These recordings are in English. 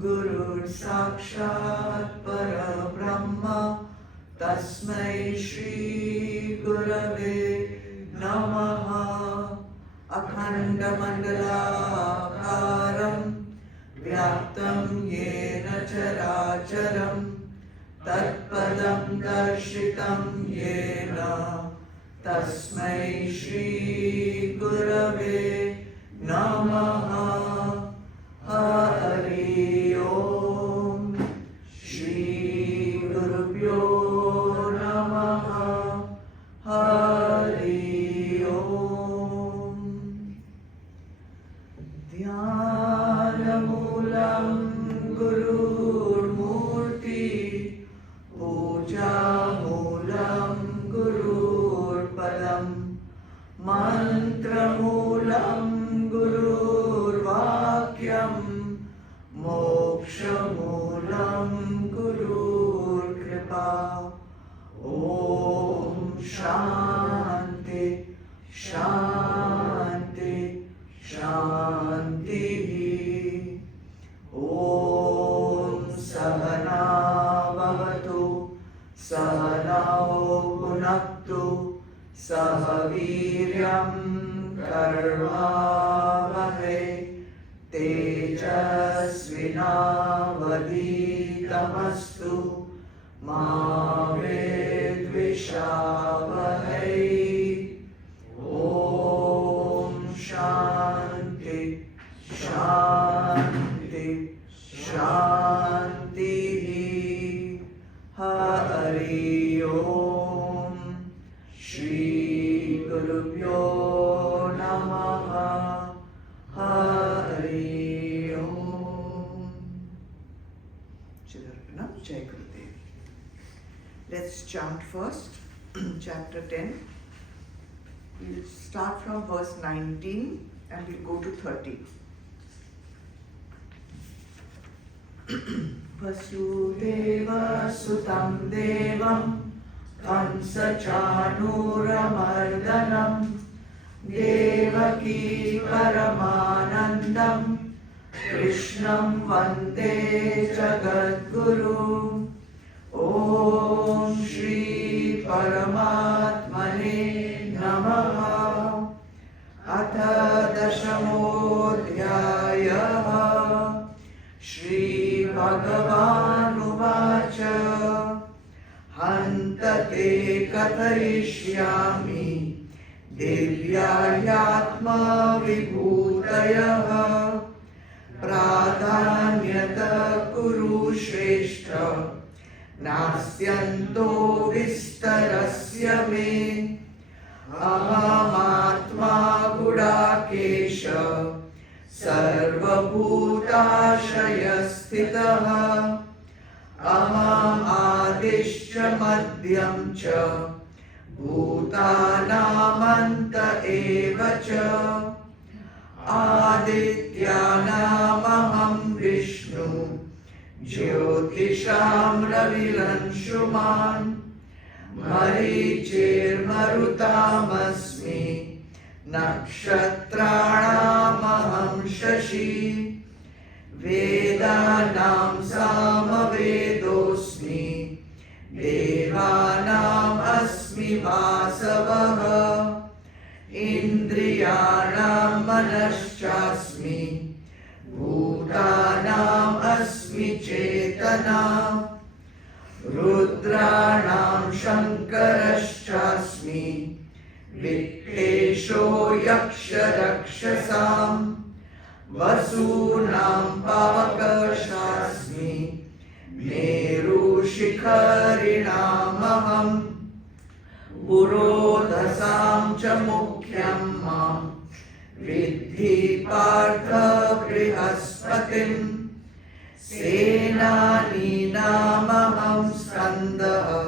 Gurur Sakshat Parabrahma Tasmai Shri Gurave Namaha. Akhanda Mandalakaram Vyaptam Yena Characharam Tatpadam Darshitam Yena Tasmai Shri Gurave Namaha. Hari Om. Shri Gurubhyo Namaha. Hari Om. Dhyanamoolam Gurur Murti, Pujamoolam Gurur Padam, Mantramoolam Gurur Vakyam, Mokshamoolam Gurur Kripa. Om Shanti Shanti Shanti. Om Sahana Bhavatu Sahanao Bhunaktu Sahaviryam Karvavahai Tejasvinavadhitamastu Ma Vidvishavahai. Om Shanti Shanti Shanti. Hari Om. Shri Gurubhyo Namaha. Hari Om. Chidarpana Jai Gurudev. Let's chant first. Chapter 10. We'll start from verse 19 and we'll go to 30. Vasudeva Sutam Devam Kamsa Chanuramardanam Devaki Paramanandam Krishnam Vande Jagadguru. Om Shri Paramatmane Namaha. Atha Dashamodhyayah. Shri Bhagavan Uvacha. Hantate Kathayishyami Divyayatma Vibhutayah. Pradhanyata Kuru Shrestha Nastyanto Vistarasya Me. Ahamatma Gudakesha Sarvabhutashayasthitaha. Aham Adishya Madhyam Cha Bhutanamanta Evacha. Adityanamaham Vishnu Jyotisham Ravilanshuman. Marichir Marutamasmi Nakshatranamaham Shashi. Vedanam Samavedosmi Devanam Asmi Vasavaha. Indriyanam Manaschasmi Bhutanam Asmi Chetana. Rudranam Shankaraschasmi Vittesho Yaksha Rakshasam. Vasunam Pavakashasmi Meru Shikharinamaham. Purodhasam cha mukhyam mam Vidhi Partha Brihaspatim. Senani namaham Skandaha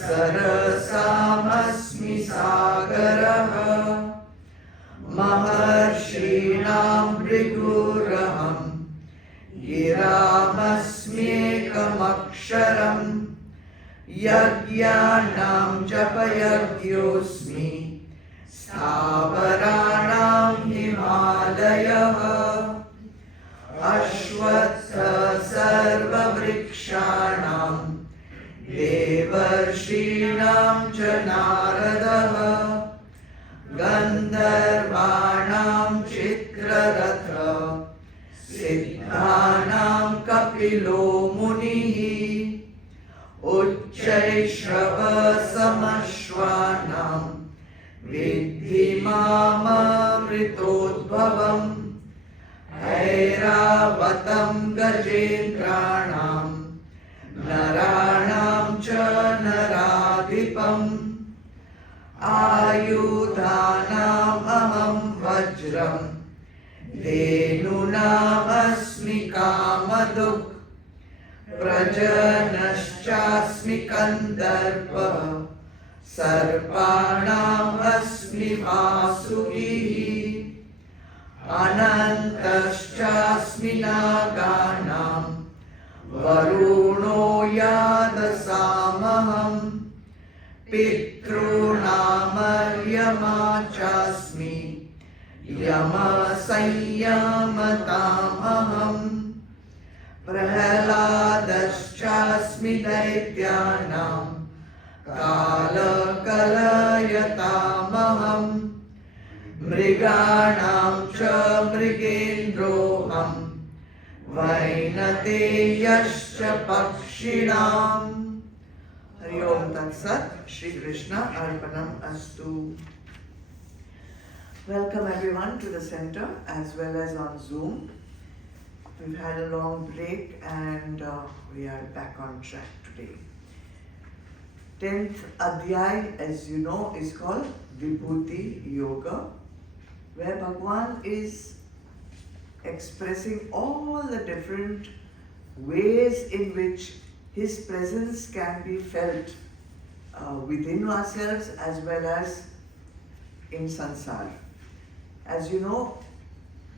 Sarasamasmi Sagaraha. Maharshinam Briguraham Giramasmekamaksharam. Yajnanam Japayagyosmi Stavaranam Himalayah. Ashwatha Sarvavrikshanam Devarshinam cha Naradaha Gandharvanam Chitraratha Siddhanam Kapilo Munihi Uchchaishrava Samashwanam Vidhi Mamamritodbhavam Airavatam Gajendranam Naranam cha Naradipam Ayudhanam Aham Vajram Dhenunam Asmi Kamaduk Prajanashchasmi Kandarpa Sarpanam Asmi Vasugihi Anantaschasmi Naganam Varuno Yadasamaham Pitrunamaryamachasmi Yama Sanyamatamaham Prahladaschasmi Daityanam Kala Kalayatamaham Mriganam cha Mrigendroham Vainateyascha Pakshinam. Hari Om Tat Sat. Shri Krishna Arpanam Astu. Welcome everyone to the center as well as on Zoom. We've had a long break and we are back on track today. 10th Adhyay, as you know, is called Vibhuti Yoga, where Bhagwan is expressing all the different ways in which his presence can be felt within ourselves as well as in sansar. As you know,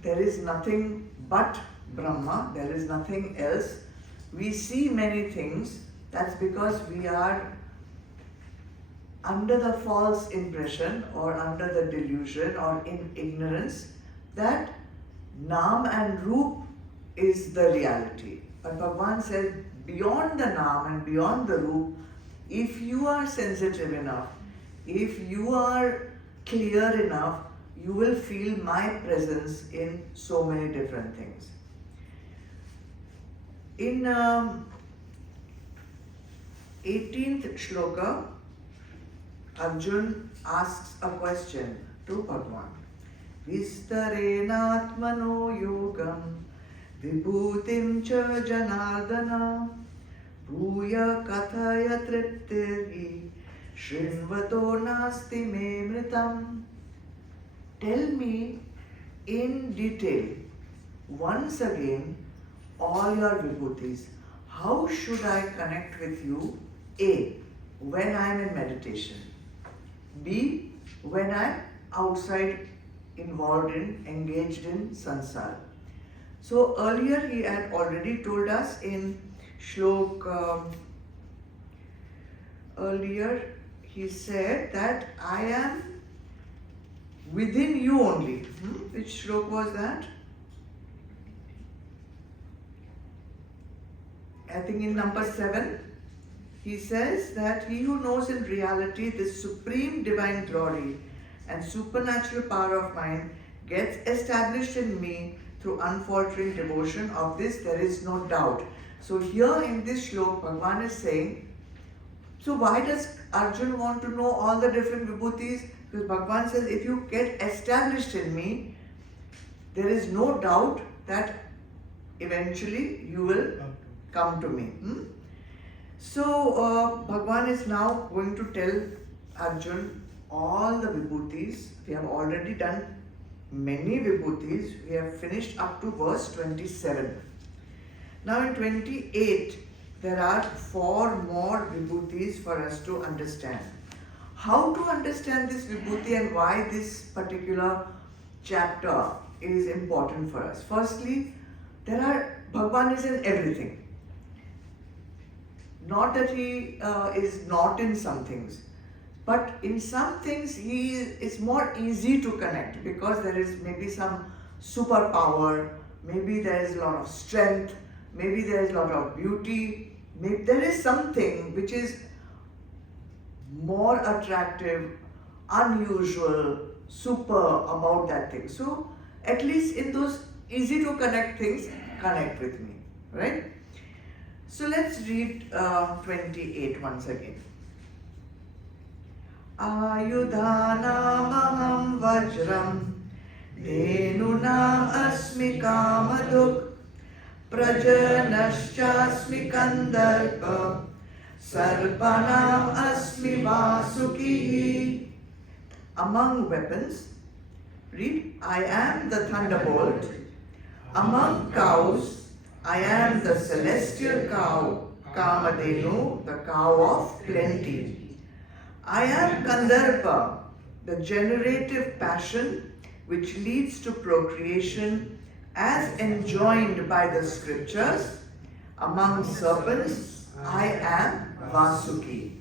there is nothing but Brahma, there is nothing else. We see many things, that's because we are under the false impression or under the delusion or in ignorance that Naam and Roop is the reality. But Bhagwan said, beyond the Naam and beyond the Roop, if you are sensitive enough, if you are clear enough, you will feel my presence in so many different things. In 18th shloka, Arjun asks a question to Bhagwan. Vistarenatmano yogam vibhutim cha janardana bhuya kathaya triptirhi shrinvato nasti me mritam. Tell me in detail, once again, all your vibhutis. How should I connect with you? A. When I am in meditation. B. When I am outside, involved in, engaged in sansar. So earlier he had already told us in Shloka, earlier he said that I am within you only. Which Shloka was that? I think in number 7. He says that he who knows in reality this supreme divine glory and supernatural power of mine gets established in me through unfaltering devotion. Of this there is no doubt. So here in this shloka, Bhagwan is saying, so why does Arjun want to know all the different vibhutis? Because Bhagwan says, if you get established in me, there is no doubt that eventually you will come to me. So Bhagwan is now going to tell Arjun all the vibhutis. We have already done many vibhutis. We have finished up to verse 27. Now in 28, there are 4 more vibhutis for us to understand. How to understand this vibhuti and why this particular chapter is important for us? Firstly, Bhagwan is in everything. Not that he is not in some things, but in some things it's more easy to connect because there is maybe some superpower maybe there is a lot of strength, maybe there is a lot of beauty, maybe there is something which is more attractive, unusual, super about that thing. So at least in those easy to connect things, connect with me, right? So let's read 28 once again. Ayudhanamaham vajram dhenunam asmi kamaduk prajanashchasmi kandarpa sarpanam asmi vasuki. Among weapons, read, I am the thunderbolt. Among cows, I am the celestial cow, Kamadhenu, the cow of plenty. I am Kandarpa, the generative passion which leads to procreation as enjoined by the scriptures. Among serpents, I am Vasuki.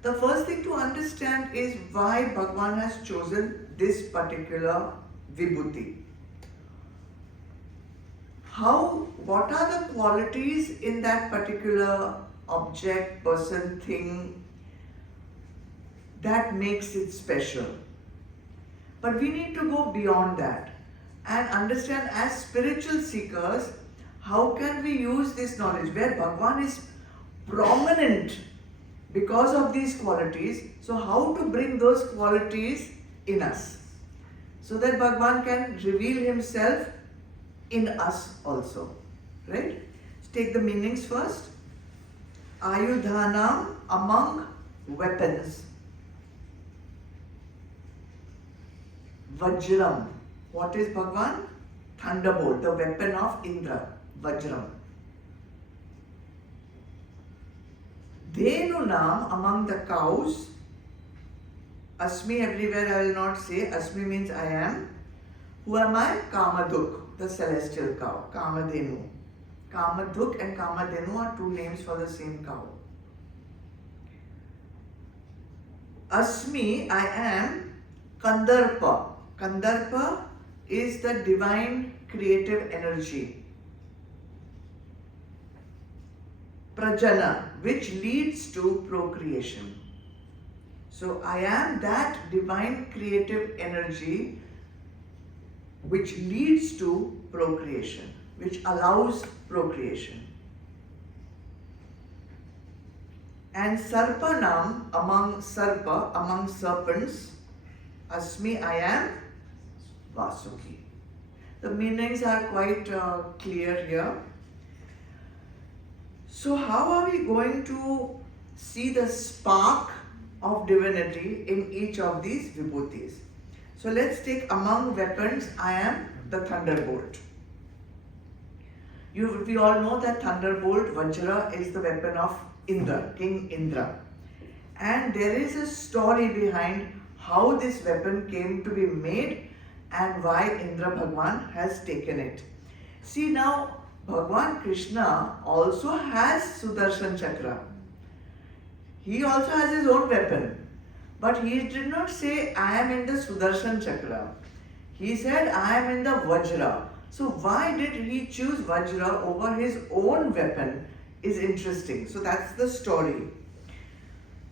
The first thing to understand is why Bhagwan has chosen this particular Vibhuti. What are the qualities in that particular object, person, thing that makes it special? But we need to go beyond that and understand, as spiritual seekers, how can we use this knowledge where Bhagwan is prominent because of these qualities. So how to bring those qualities in us so that Bhagwan can reveal himself in us also, right? Let's take the meanings first. Ayudhanam, among weapons. Vajram, what is Bhagwan? Thunderbolt, the weapon of Indra, Vajram. Dhenunam, among the cows. Asmi, everywhere I will not say. Asmi means I am. Who am I? Kamaduk, the celestial cow. Kamadhenu. Kamaduk and Kamadhenu are two names for the same cow. Asmi, I am Kandarpa. Kandarpa is the divine creative energy. Prajana, which leads to procreation. So I am that divine creative energy which leads to procreation, which allows procreation. And Sarpanam, among Sarpa, among serpents, Asmi, I am Vasuki. The meanings are quite clear here. So how are we going to see the spark of divinity in each of these vibhutis? So let's take among weapons, I am the thunderbolt. We all know that thunderbolt, Vajra, is the weapon of Indra, King Indra. And there is a story behind how this weapon came to be made and why Indra Bhagwan has taken it. See now, Bhagwan Krishna also has Sudarshan Chakra. He also has his own weapon. But he did not say, I am in the Sudarshan Chakra. He said, I am in the Vajra. So why did he choose Vajra over his own weapon is interesting. So that's the story.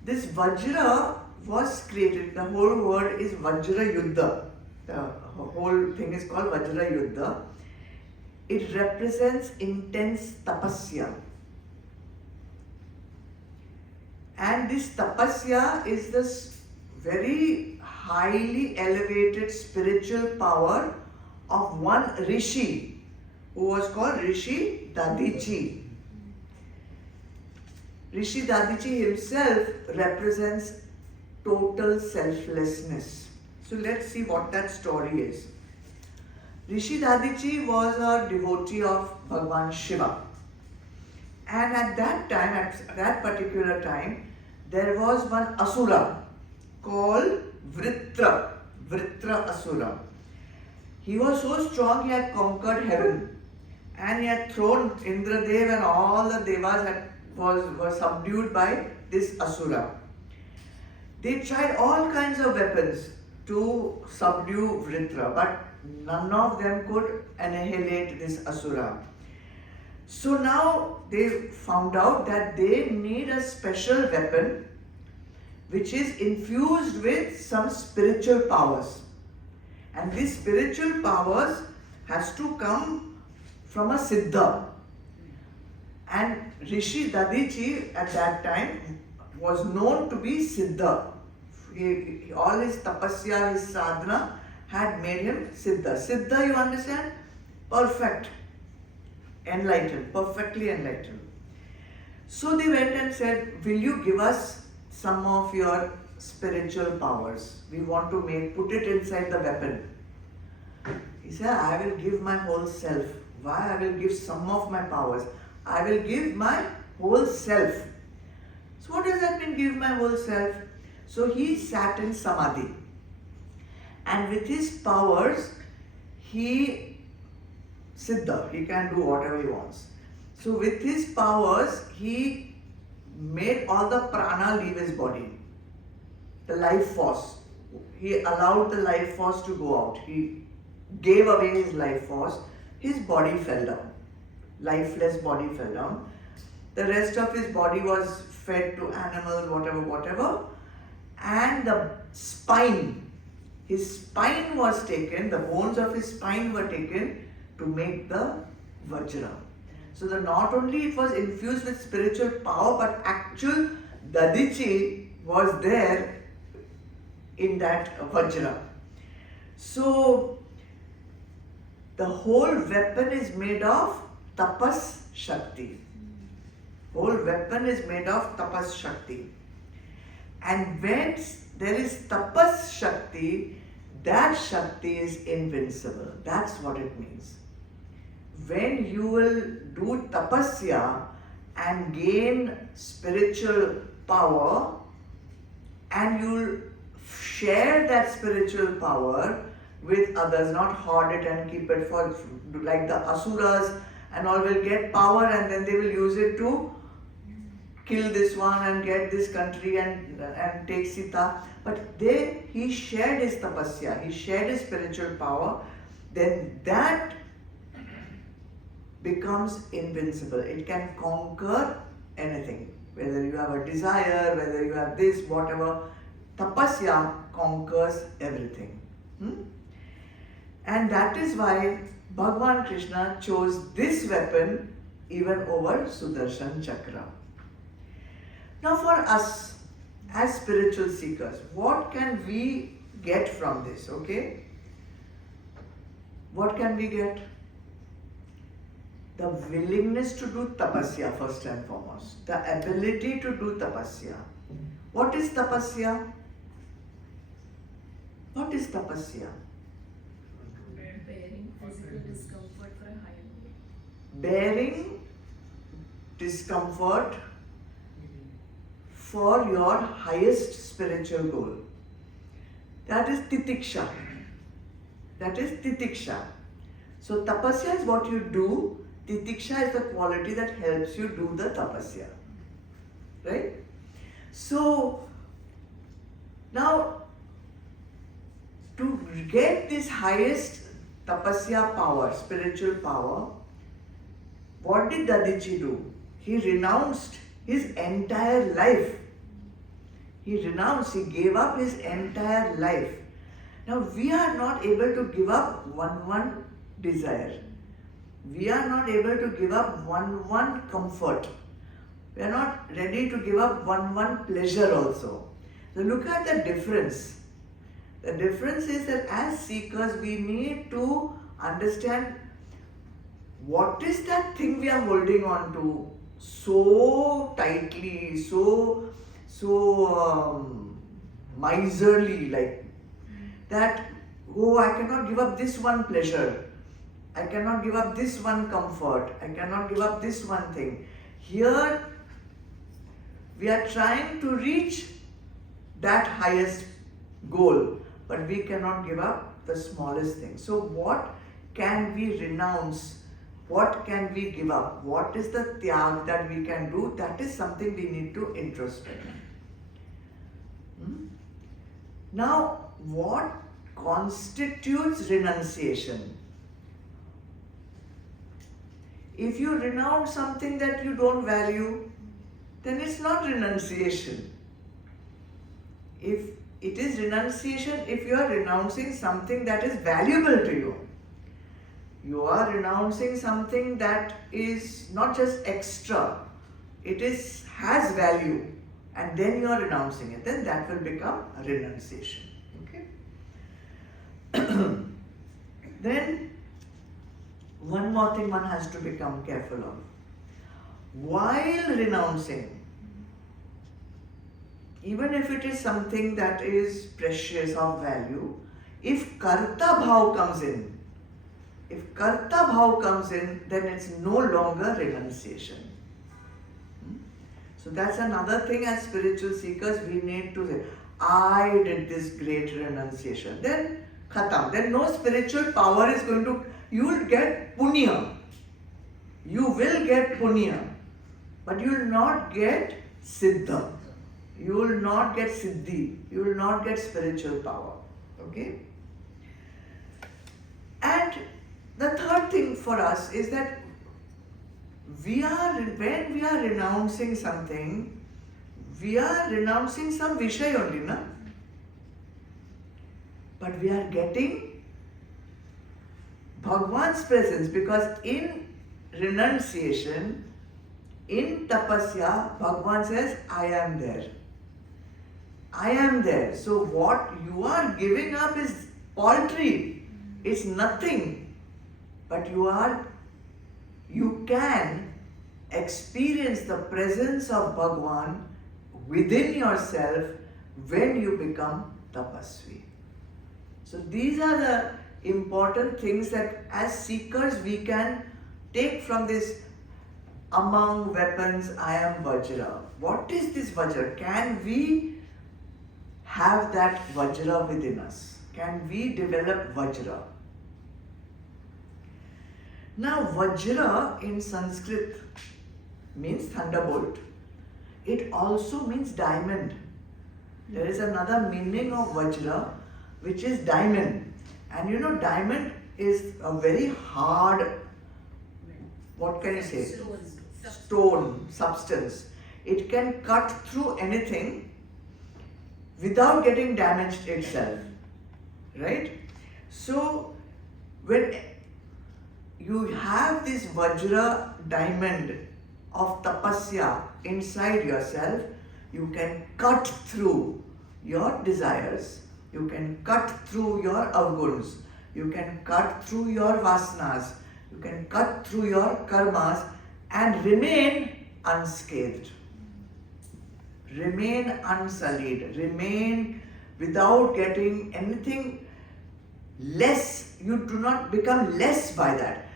This Vajra was created, the whole word is Vajra Yuddha. The whole thing is called Vajra Yuddha. It represents intense tapasya. And this tapasya is this very highly elevated spiritual power of one Rishi who was called Rishi Dadichi. Rishi Dadichi himself represents total selflessness. So let's see what that story is. Rishi Dadichi was a devotee of Bhagwan Shiva. And at that time, at that particular time, there was one Asura called Vritra Asura. He was so strong, he had conquered heaven. And he had thrown Indradev and all the devas were subdued by this Asura. They tried all kinds of weapons to subdue Vritra, but none of them could annihilate this asura. So now they found out that they need a special weapon which is infused with some spiritual powers. And these spiritual powers has to come from a siddha. And Rishi Dadichi at that time was known to be siddha. All his tapasya, his sadhana had made him siddha. Siddha, you understand? Perfect. Enlightened, perfectly enlightened. So they went and said, will you give us some of your spiritual powers? We want to put it inside the weapon. He said, I will give my whole self. Why I will give some of my powers? I will give my whole self. So what does that mean, give my whole self? So he sat in samadhi. And with his powers, siddha, he can do whatever he wants. So with his powers, he made all the prana leave his body. The life force. He allowed the life force to go out. He gave away his life force. His body fell down. Lifeless body fell down. The rest of his body was fed to animals, whatever. And the spine, his spine was taken, the bones of his spine were taken to make the vajra. So not only it was infused with spiritual power, but actual Dadichi was there in that vajra. So the whole weapon is made of tapas shakti. Whole weapon is made of tapas shakti. And when there is tapas shakti, that shakti is invincible. That's what it means. When you will do tapasya and gain spiritual power, and you'll share that spiritual power with others, not hoard it and keep it for, like the asuras and all will get power and then they will use it to kill this one and get this country and take Sita. But he shared his tapasya, he shared his spiritual power, then that becomes invincible. It can conquer anything. Whether you have a desire, whether you have this, whatever, tapasya conquers everything. And that is why Bhagwan Krishna chose this weapon even over Sudarshan Chakra. Now for us as spiritual seekers, what can we get from this, okay? What can we get? The willingness to do tapasya first and foremost. The ability to do tapasya. What is tapasya? What is tapasya? Bearing physical discomfort for a higher goal. Bearing discomfort for your highest spiritual goal. That is titiksha. That is titiksha. So tapasya is what you do. Titiksha is the quality that helps you do the tapasya. Right? So now to get this highest tapasya power, spiritual power, what did Dadichi do? He renounced his entire life. He gave up his entire life. Now we are not able to give up one desire. We are not able to give up one comfort. We are not ready to give up one pleasure also. So look at the difference. The difference is that as seekers we need to understand what is that thing we are holding on to so tightly, so miserly, like that, oh, I cannot give up this one pleasure. I cannot give up this one comfort. I cannot give up this one thing. Here, we are trying to reach that highest goal, but we cannot give up the smallest thing. So what can we renounce? What can we give up? What is the tyag that we can do? That is something we need to introspect. Now, what constitutes renunciation. If you renounce something that you don't value, then it's not renunciation. If it is renunciation, if you are renouncing something that is valuable to you, you are renouncing something that is not just extra, it has value, and then you are renouncing it, then that will become a renunciation. Okay? Then one more thing one has to become careful of. While renouncing, even if it is something that is precious of value, if karta bhav comes in, then it's no longer renunciation. So that's another thing as spiritual seekers we need to say, I did this great renunciation. Then khatam. Then no spiritual power is going to, you will get punya. You will get punya. But you will not get siddha. You will not get siddhi. You will not get spiritual power. Okay? And the third thing for us is that when we are renouncing something, we are renouncing some vishay only, na? But we are getting Bhagwan's presence, because in renunciation, in tapasya, Bhagwan says, I am there. I am there. So what you are giving up is paltry. It's nothing. But you can experience the presence of Bhagwan within yourself when you become tapasvi. So these are the important things that as seekers we can take from this among weapons I am Vajra. What is this Vajra? Can we have that Vajra within us? Can we develop Vajra? Now Vajra in Sanskrit means thunderbolt. It also means diamond. There is another meaning of Vajra which is diamond. And you know, diamond is a very hard, what can you say? Stone, substance. It can cut through anything without getting damaged itself. Right? So, when you have this Vajra diamond of tapasya inside yourself, you can cut through your desires. You can cut through your avguns. You can cut through your vasanas. You can cut through your karmas and remain unscathed. Remain unsullied. Remain without getting anything less. You do not become less by that.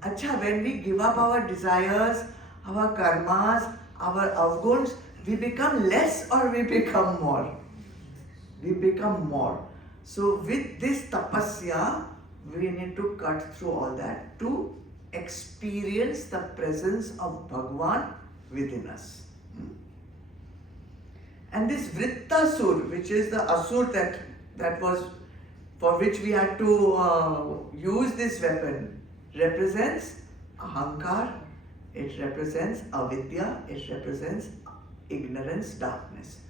Acha, when we give up our desires, our karmas, our avguns, we become less or we become more? We become more. So with this tapasya, we need to cut through all that to experience the presence of Bhagwan within us. And this Vrittasur, which is the asur that was for which we had to use this weapon, represents ahankar, it represents avidya, it represents ignorance, darkness.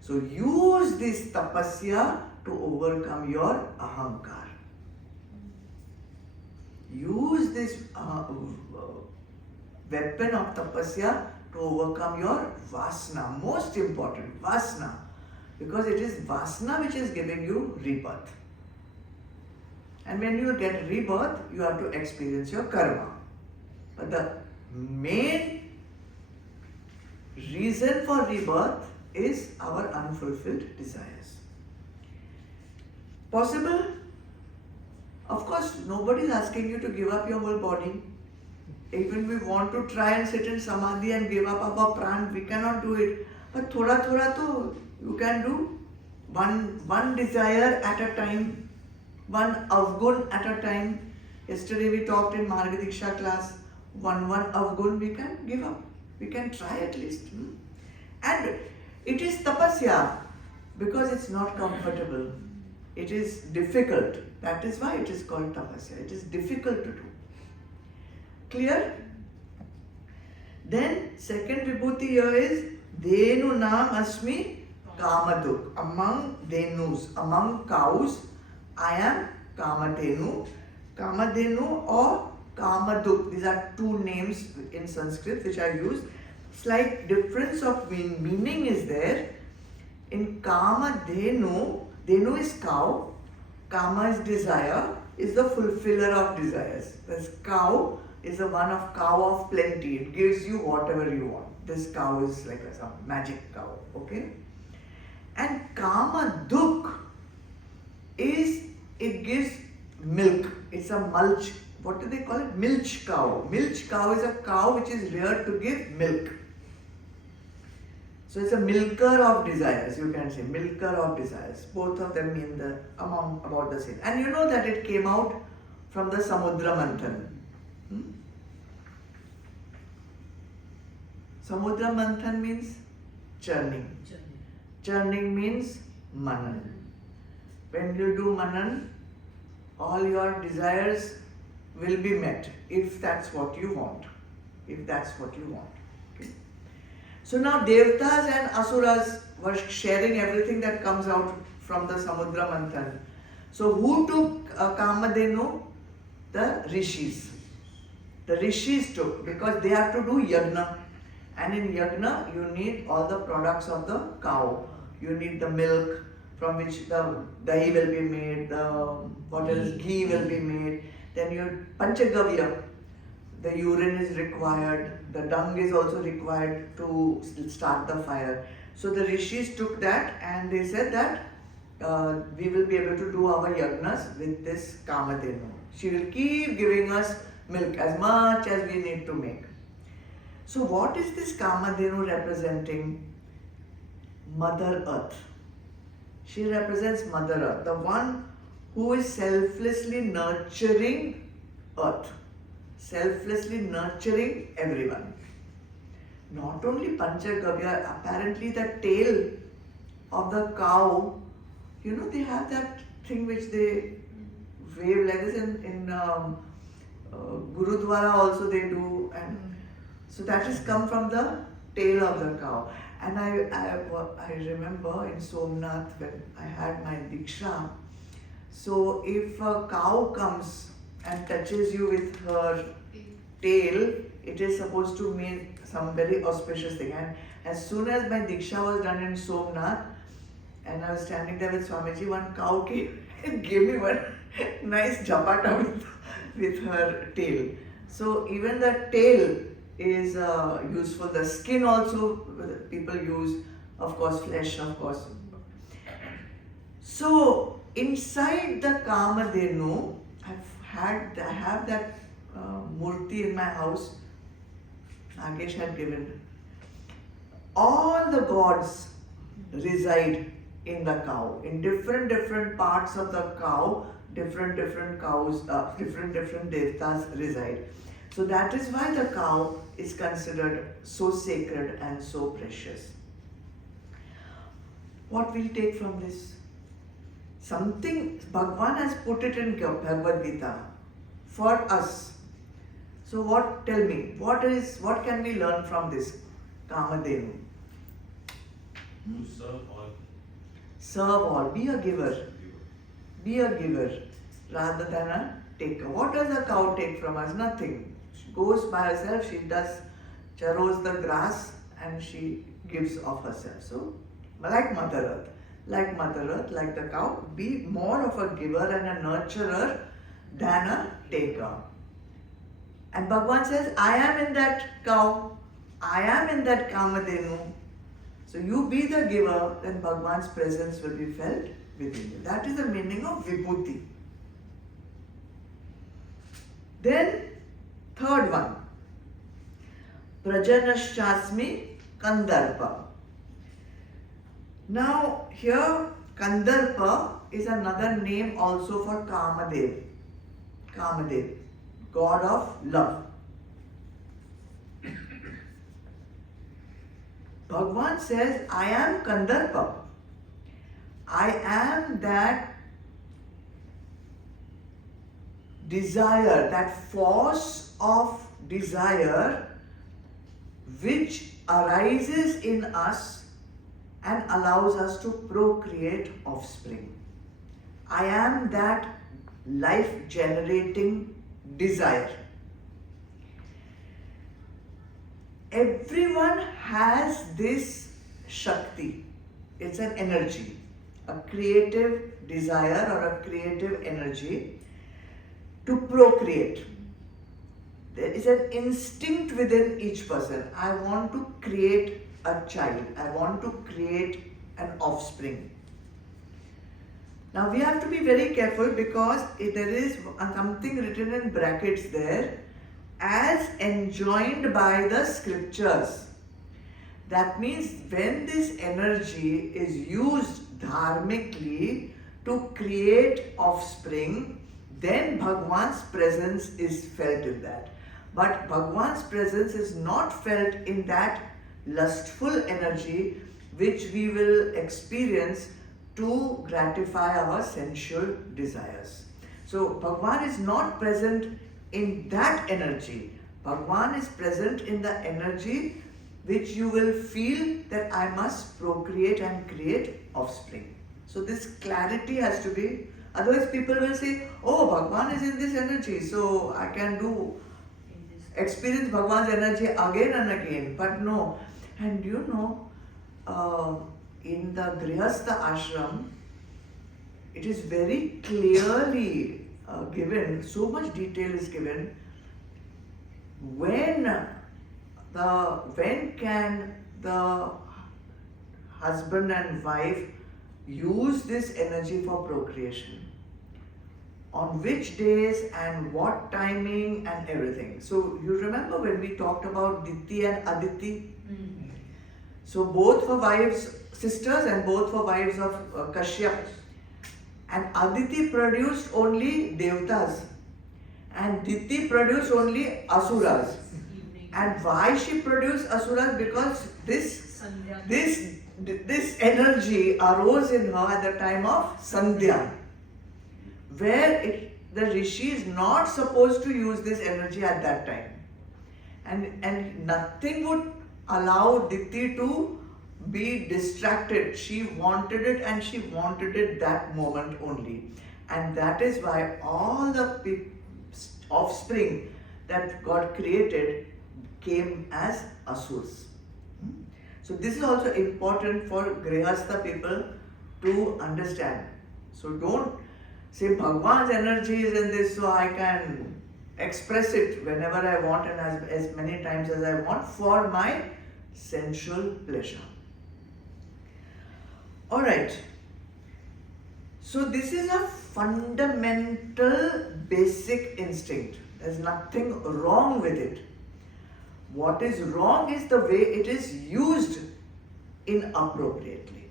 So use this tapasya to overcome your ahankar. Use this weapon of tapasya to overcome your vasana. Most important, vasana. Because it is vasana which is giving you rebirth. And when you get rebirth, you have to experience your karma. But the main reason for rebirth is our unfulfilled desires. Possible? Of course, nobody is asking you to give up your whole body. Even we want to try and sit in samadhi and give up our pran, we cannot do it. But thoda to you can do. One desire at a time, one avgun at a time. Yesterday we talked in Margadiksha class, one avgun we can give up. We can try at least. And it is tapasya because it's not comfortable. It is difficult. That is why it is called tapasya. It is difficult to do. Clear? Then second vibhuti here is Dhenu Nam Asmi Kamaduk. Among dhenus, among cows, I am Kamadhenu. Kamadhenu or Kamaduk. These are two names in Sanskrit which I use. Slight difference of meaning is there. In Kamadhenu, Dhenu is cow, Kama is desire, is the fulfiller of desires. This cow is the one of cow of plenty. It gives you whatever you want. This cow is like some magic cow, okay? And Kamaduk is, it gives milk. It's a mulch. What do they call it? Milch cow. Milch cow is a cow which is reared to give milk. So it's a milker of desires, you can say, milker of desires. Both of them mean the among about the same. And you know that it came out from the Samudra Manthan. Samudra Manthan means churning. Churning means manan. When you do manan, all your desires will be met if that's what you want. If that's what you want. Okay? So now Devtas and Asuras were sharing everything that comes out from the Samudra Manthan. So who took Kamadhenu? The Rishis. The Rishis took, because they have to do yagna. And in yagna, you need all the products of the cow. You need the milk from which the dahi will be made, the ghee will be made. Then your panchagavya, the urine is required, the dung is also required to start the fire. So the rishis took that and they said that we will be able to do our yagnas with this Kamadhenu. She will keep giving us milk as much as we need to make. So what is this Kamadhenu representing? Mother Earth. She represents Mother Earth, the one who is selflessly nurturing Earth. Selflessly nurturing everyone. Not only Panchagavya, apparently the tail of the cow, you know, they have that thing which they wave like this in Gurudwara also they do, and so that has come from the tail of the cow. And I remember in Somnath when I had my Diksha, so if a cow comes and touches you with her tail, it is supposed to mean some very auspicious thing. And as soon as my Diksha was done in Somnath, and I was standing there with Swamiji, one cow came and gave me one nice japata with her tail. So even the tail is useful. The skin also people use, of course, flesh, of course. So inside the Kamadhenu, I have that murti in my house. Nagesh had given. All the gods reside in the cow. In different parts of the cow, different cows, different devtas reside. So that is why the cow is considered so sacred and so precious. What we'll take from this? Something Bhagwan has put it in Bhagavad Gita for us. So what? Tell me, what can we learn from this Kamadhenu? To serve all. Serve all. Be a giver. Be a giver rather than a taker. What does a cow take from us? Nothing. She goes by herself, she charrows the grass and she gives of herself. So, like Mother Earth, like the cow, be more of a giver and a nurturer than a taker. And Bhagwan says, I am in that cow, I am in that Kamadhenu. So you be the giver, then Bhagwan's presence will be felt within you. That is the meaning of Vibhuti. Then, third one, Prajanashasmi Kandarpa. Now, here Kandarpa is another name also for Kamadev. Kamadev, god of love. Bhagwan says, I am Kandarpa. I am that desire, that force of desire which arises in us and allows us to procreate offspring. I am that life generating desire. Everyone has this Shakti. It's an energy, a creative desire or a creative energy to procreate. There is an instinct within each person. I want to create a child. I want to create an offspring. Now we have to be very careful because there is something written in brackets there, as enjoined by the scriptures. That means when this energy is used dharmically to create offspring, then Bhagwan's presence is felt in that. But Bhagwan's presence is not felt in that lustful energy which we will experience to gratify our sensual desires. So Bhagwan is not present in that energy. Bhagwan is present in the energy which you will feel that I must procreate and create offspring. So this clarity has to be, otherwise people will say, oh, Bhagwan is in this energy, so I can experience Bhagwan's energy again and again. But no. And you know, in the Grihastha ashram, it is very clearly given, so much detail is given, when can the husband and wife use this energy for procreation, on which days and what timing and everything. So you remember when we talked about Diti and Aditi? So both were wives, sisters, and both were wives of Kashyap. And Aditi produced only Devtas and Diti produced only Asuras. And why she produced Asuras? Because this energy arose in her at the time of Sandhya, where the rishi is not supposed to use this energy at that time. And nothing would allow Diti to be distracted. She wanted it and she wanted it that moment only. And that is why all the offspring that God created came as Asurs. So this is also important for Grihastha people to understand. So don't say Bhagwan's energy is in this, so I can express it whenever I want and as many times as I want for my sensual pleasure. Alright. So this is a fundamental basic instinct. There's nothing wrong with it. What is wrong is the way it is used inappropriately.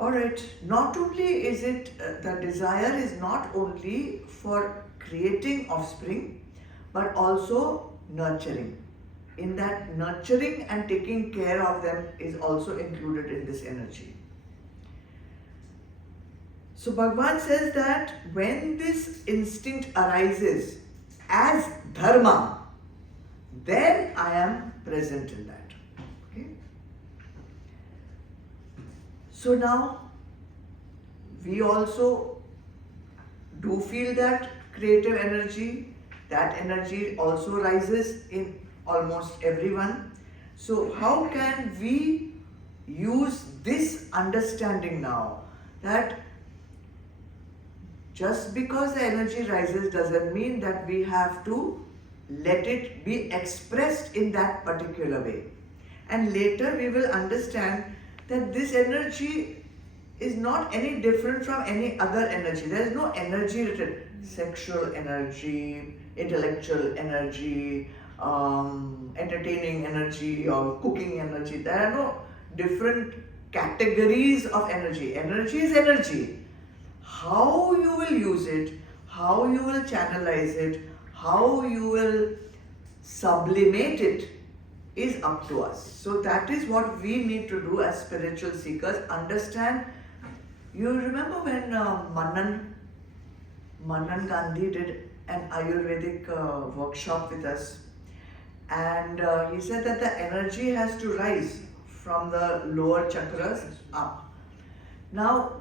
Alright, not only is it, the desire is not only for creating offspring, but also nurturing. In that, nurturing and taking care of them is also included in this energy. So Bhagwan says that when this instinct arises as dharma, then I am present in that. Okay? So now, we also do feel that creative energy. That energy also rises in almost everyone. So how can we use this understanding now, that just because the energy rises doesn't mean that we have to let it be expressed in that particular way. And later we will understand that this energy is not any different from any other energy. There is no energy written. Sexual energy, intellectual energy, entertaining energy or cooking energy. There are no different categories of energy. Energy is energy. How you will use it, how you will channelize it, how you will sublimate it is up to us. So that is what we need to do as spiritual seekers. Understand. You remember when Manan Gandhi did an Ayurvedic workshop with us, and he said that the energy has to rise from the lower chakras up. Now,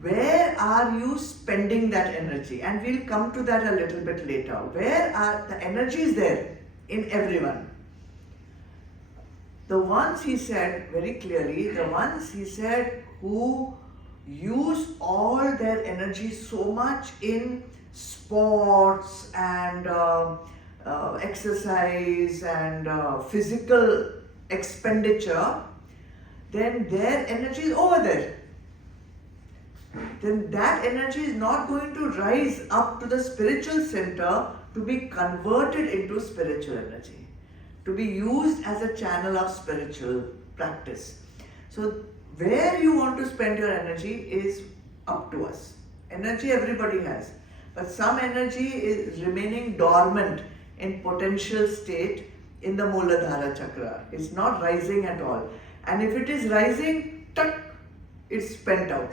where are you spending that energy? And we'll come to that a little bit later. Where are the energy is there in everyone? The ones, he said very clearly, the ones, he said, who use all their energy so much in sports and exercise and physical expenditure, then their energy is over there. Then that energy is not going to rise up to the spiritual center to be converted into spiritual energy, to be used as a channel of spiritual practice. So where you want to spend your energy is up to us. Energy everybody has, but some energy is remaining dormant in potential state in the Muladhara chakra. It's not rising at all. And if it is rising, it's spent out,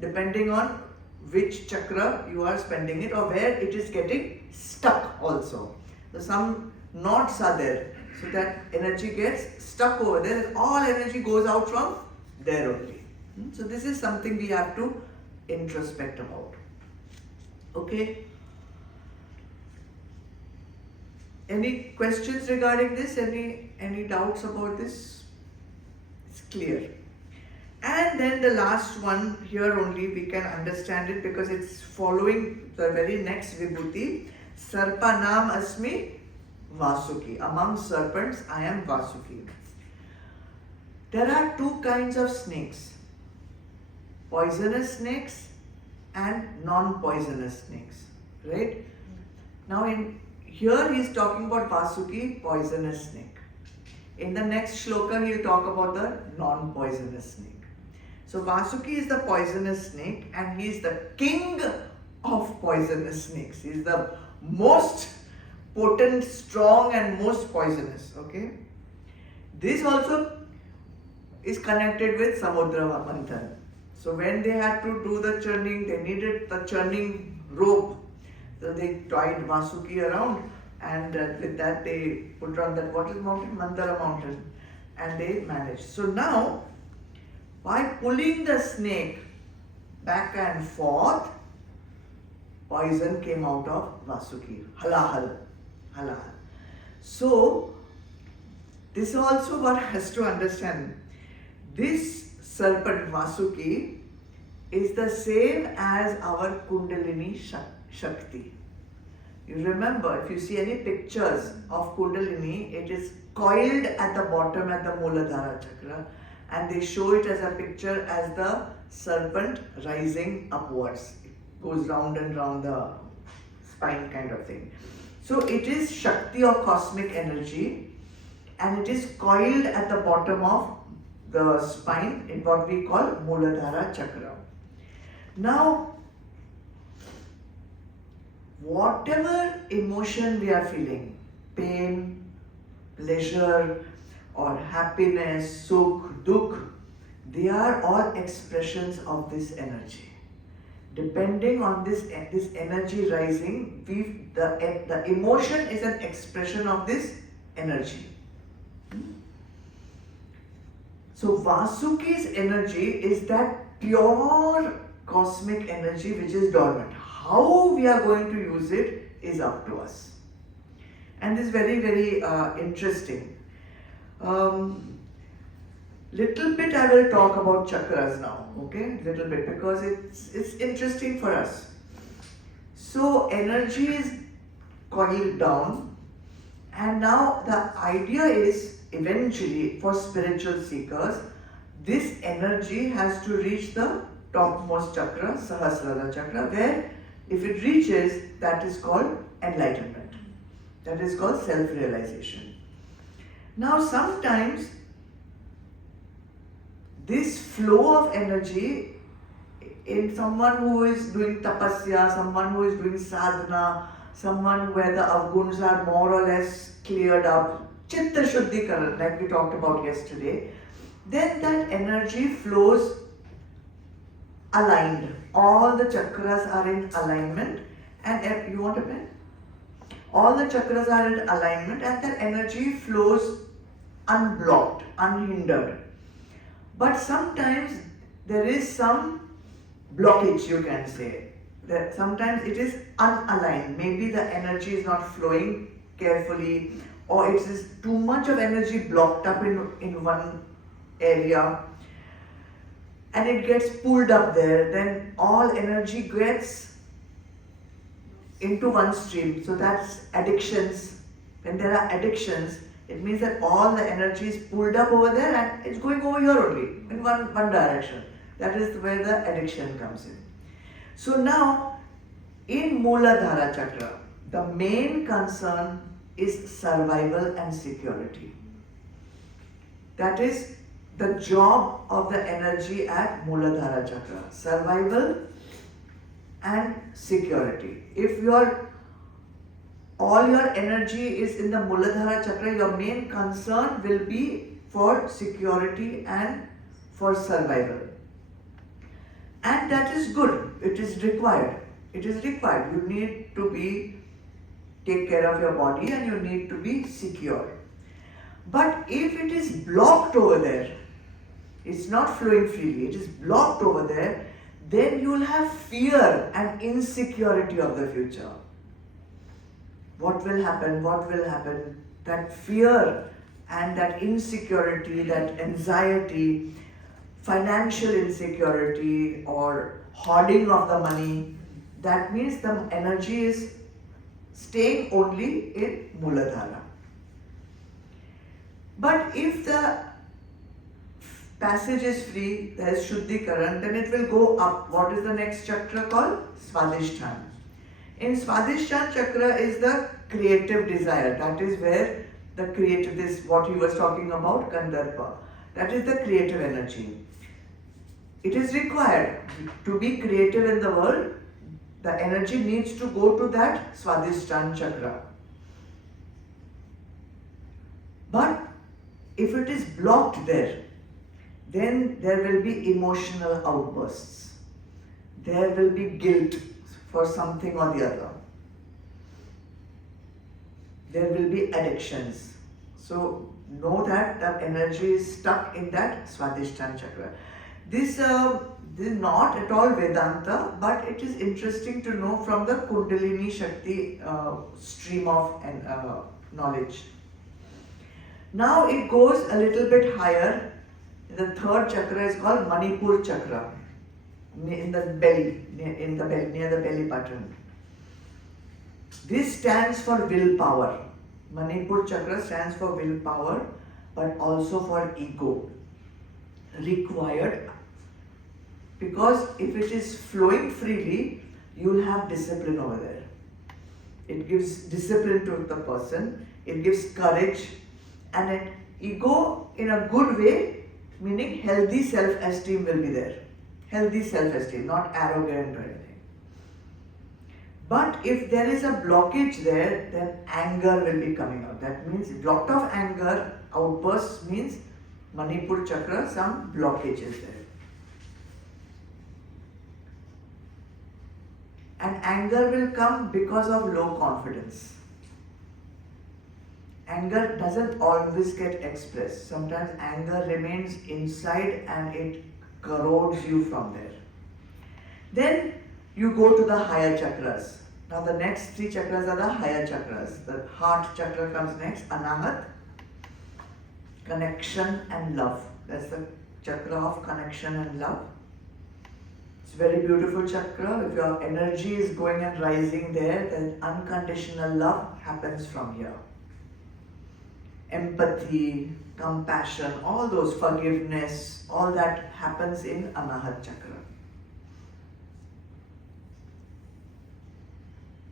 depending on which chakra you are spending it or where it is getting stuck also. So some knots are there, so that energy gets stuck over there and all energy goes out from there only. So this is something we have to introspect about. Okay? Any questions regarding this? Any doubts about this? It's clear. And then the last one, here only we can understand it because it's following the very next Vibhuti. Sarpanam asmi Vasuki. Among serpents, I am Vasuki. There are two kinds of snakes. Poisonous snakes and non-poisonous snakes. Right? Now here he is talking about Vasuki, poisonous snake. In the next shloka, he will talk about the non-poisonous snake. So Vasuki is the poisonous snake and he is the king of poisonous snakes. He is the most potent, strong and most poisonous. Okay. This also is connected with Samudra Manthan. So when they had to do the churning, they needed the churning rope. So they tied Vasuki around and with that they put on that, what is mountain? Mandara mountain. And they managed. So now, by pulling the snake back and forth, poison came out of Vasuki. Halahal. Halahal. So, this is also one has to understand. This serpent Vasuki is the same as our Kundalini Shakti. You remember, if you see any pictures of Kundalini, it is coiled at the bottom at the Muladhara chakra, and they show it as a picture as the serpent rising upwards. It goes round and round the spine kind of thing. So it is Shakti or cosmic energy, and it is coiled at the bottom of the spine in what we call Muladhara chakra. Now, whatever emotion we are feeling, pain, pleasure, or happiness, sukh, dukh, they are all expressions of this energy. Depending on this energy rising, the emotion is an expression of this energy. So Vasuki's energy is that pure cosmic energy which is dormant. How we are going to use it is up to us. And this is very, very interesting. Little bit I will talk about chakras now, okay? Little bit, because it's interesting for us. So energy is coiled down, and now the idea is eventually for spiritual seekers, this energy has to reach the topmost chakra, Sahasrara chakra, where if it reaches, that is called enlightenment. That is called self-realization. Now sometimes this flow of energy in someone who is doing tapasya, someone who is doing sadhana, someone where the avguns are more or less cleared up, chitta shuddhikaran, like we talked about yesterday, then that energy flows aligned. all the chakras are in alignment, and you want a pen? All the chakras are in alignment and their energy flows unblocked, unhindered. But sometimes there is some blockage, you can say. That sometimes it is unaligned. Maybe the energy is not flowing carefully, or it is too much of energy blocked up in one area and it gets pulled up there. Then all energy gets into one stream. So that's addictions. When there are addictions, it means that all the energy is pulled up over there and it's going over here only in one direction. That is where the addiction comes in. So now, in Mooladhara Chakra, the main concern is survival and security. That is the job of the energy at Mooladhara Chakra. Survival and security. If all your energy is in the Mooladhara Chakra, your main concern will be for security and for survival. And that is good. It is required. It is required. You need to take care of your body and you need to be secure. But if it is blocked over there, it's not flowing freely, it is blocked over there, then you will have fear and insecurity of the future. What will happen? What will happen? That fear and that insecurity, that anxiety, financial insecurity or hoarding of the money, that means the energy is staying only in Mooladhara. But if the passage is free, there is Shuddhikaran, then it will go up. What is the next chakra called? Swadhisthana. In Swadhisthana chakra is the creative desire. That is where the creative, this what he was talking about, Kandharpa. That is the creative energy. It is required to be creative in the world. The energy needs to go to that Swadhisthana chakra. But if it is blocked there, then there will be emotional outbursts. There will be guilt for something or the other. There will be addictions. So know that the energy is stuck in that Swadhisthana chakra. This is not at all Vedanta, but it is interesting to know from the Kundalini Shakti stream of knowledge. Now it goes a little bit higher. The third chakra is called Manipur chakra, in the belly, near the belly button. This stands for willpower. Manipur chakra stands for willpower, but also for ego. Required, because if it is flowing freely, you will have discipline over there. It gives discipline to the person, it gives courage, and an ego in a good way, meaning healthy self-esteem will be there. Healthy self-esteem, not arrogant or anything. But if there is a blockage there, then anger will be coming out. That means lot of anger, outbursts means Manipur chakra, some blockages there. And anger will come because of low confidence. Anger doesn't always get expressed. Sometimes anger remains inside and it corrodes you from there. Then you go to the higher chakras. Now the next three chakras are the higher chakras. The heart chakra comes next, Anahat, connection and love. That's the chakra of connection and love. It's a very beautiful chakra. If your energy is going and rising there, then unconditional love happens from here. Empathy, compassion, all those, forgiveness, all that happens in Anahat chakra.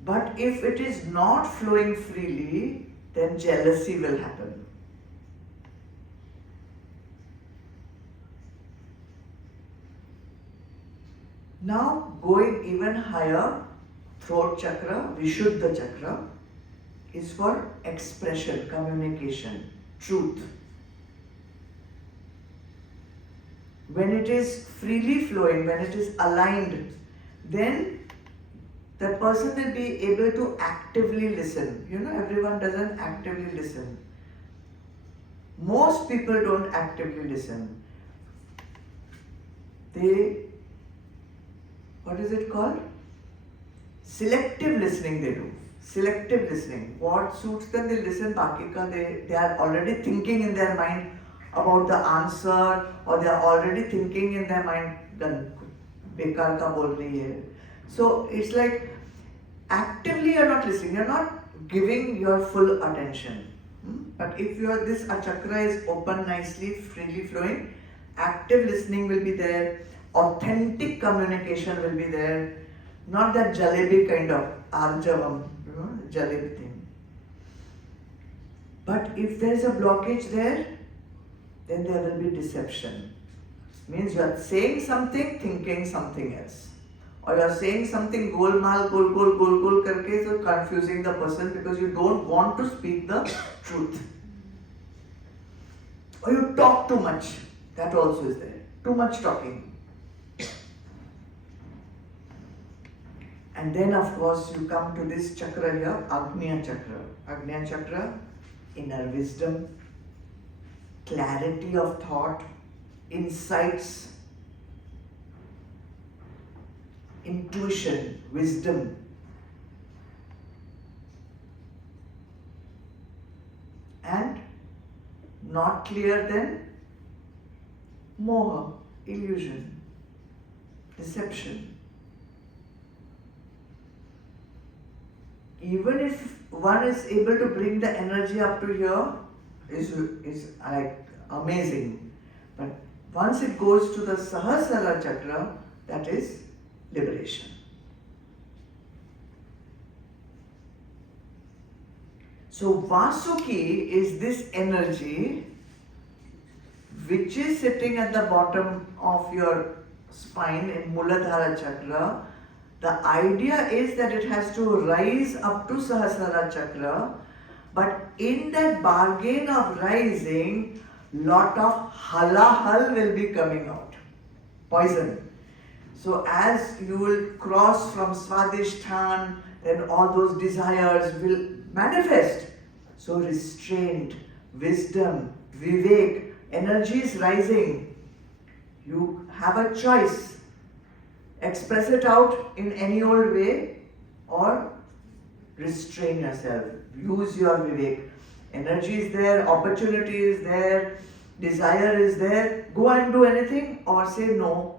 But if it is not flowing freely, then jealousy will happen. Now going even higher, throat chakra, Vishuddha chakra, is for expression, communication, truth. When it is freely flowing, when it is aligned, then that person will be able to actively listen. You know, everyone doesn't actively listen. Most people don't actively listen. They, what is it called? Selective listening they do. Selective listening. What suits them, they listen. Baki ka they are already thinking in their mind about the answer, or they are already thinking in their mind, bekar ka bol rahi hai. So it's like actively you're not listening, you're not giving your full attention. But if this chakra is open nicely, freely flowing, active listening will be there, authentic communication will be there, not that jalebi kind of arjavam, jalebi thing. But if there is a blockage there, then there will be deception. Means you are saying something, thinking something else. Or you are saying something golmaal, gol karke, so confusing the person because you don't want to speak the truth. Or you talk too much, that also is there. Too much talking. And then of course you come to this chakra here, Agnya chakra. Agnya chakra, inner wisdom, clarity of thought, insights, intuition, wisdom. And not clear then, moha, illusion, deception. Even if one is able to bring the energy up to here, is like amazing. But once it goes to the Sahasrara chakra, that is liberation. So Vasuki is this energy which is sitting at the bottom of your spine in Muladhara chakra. The idea is that it has to rise up to Sahasrara chakra, but in that bargain of rising, lot of halahal will be coming out, poison. So as you will cross from Swadhisthana, then all those desires will manifest. So restraint, wisdom, vivek, energy is rising. You have a choice. Express it out in any old way or restrain yourself. Use your vivek. Energy is there, opportunity is there, desire is there. Go and do anything or say no.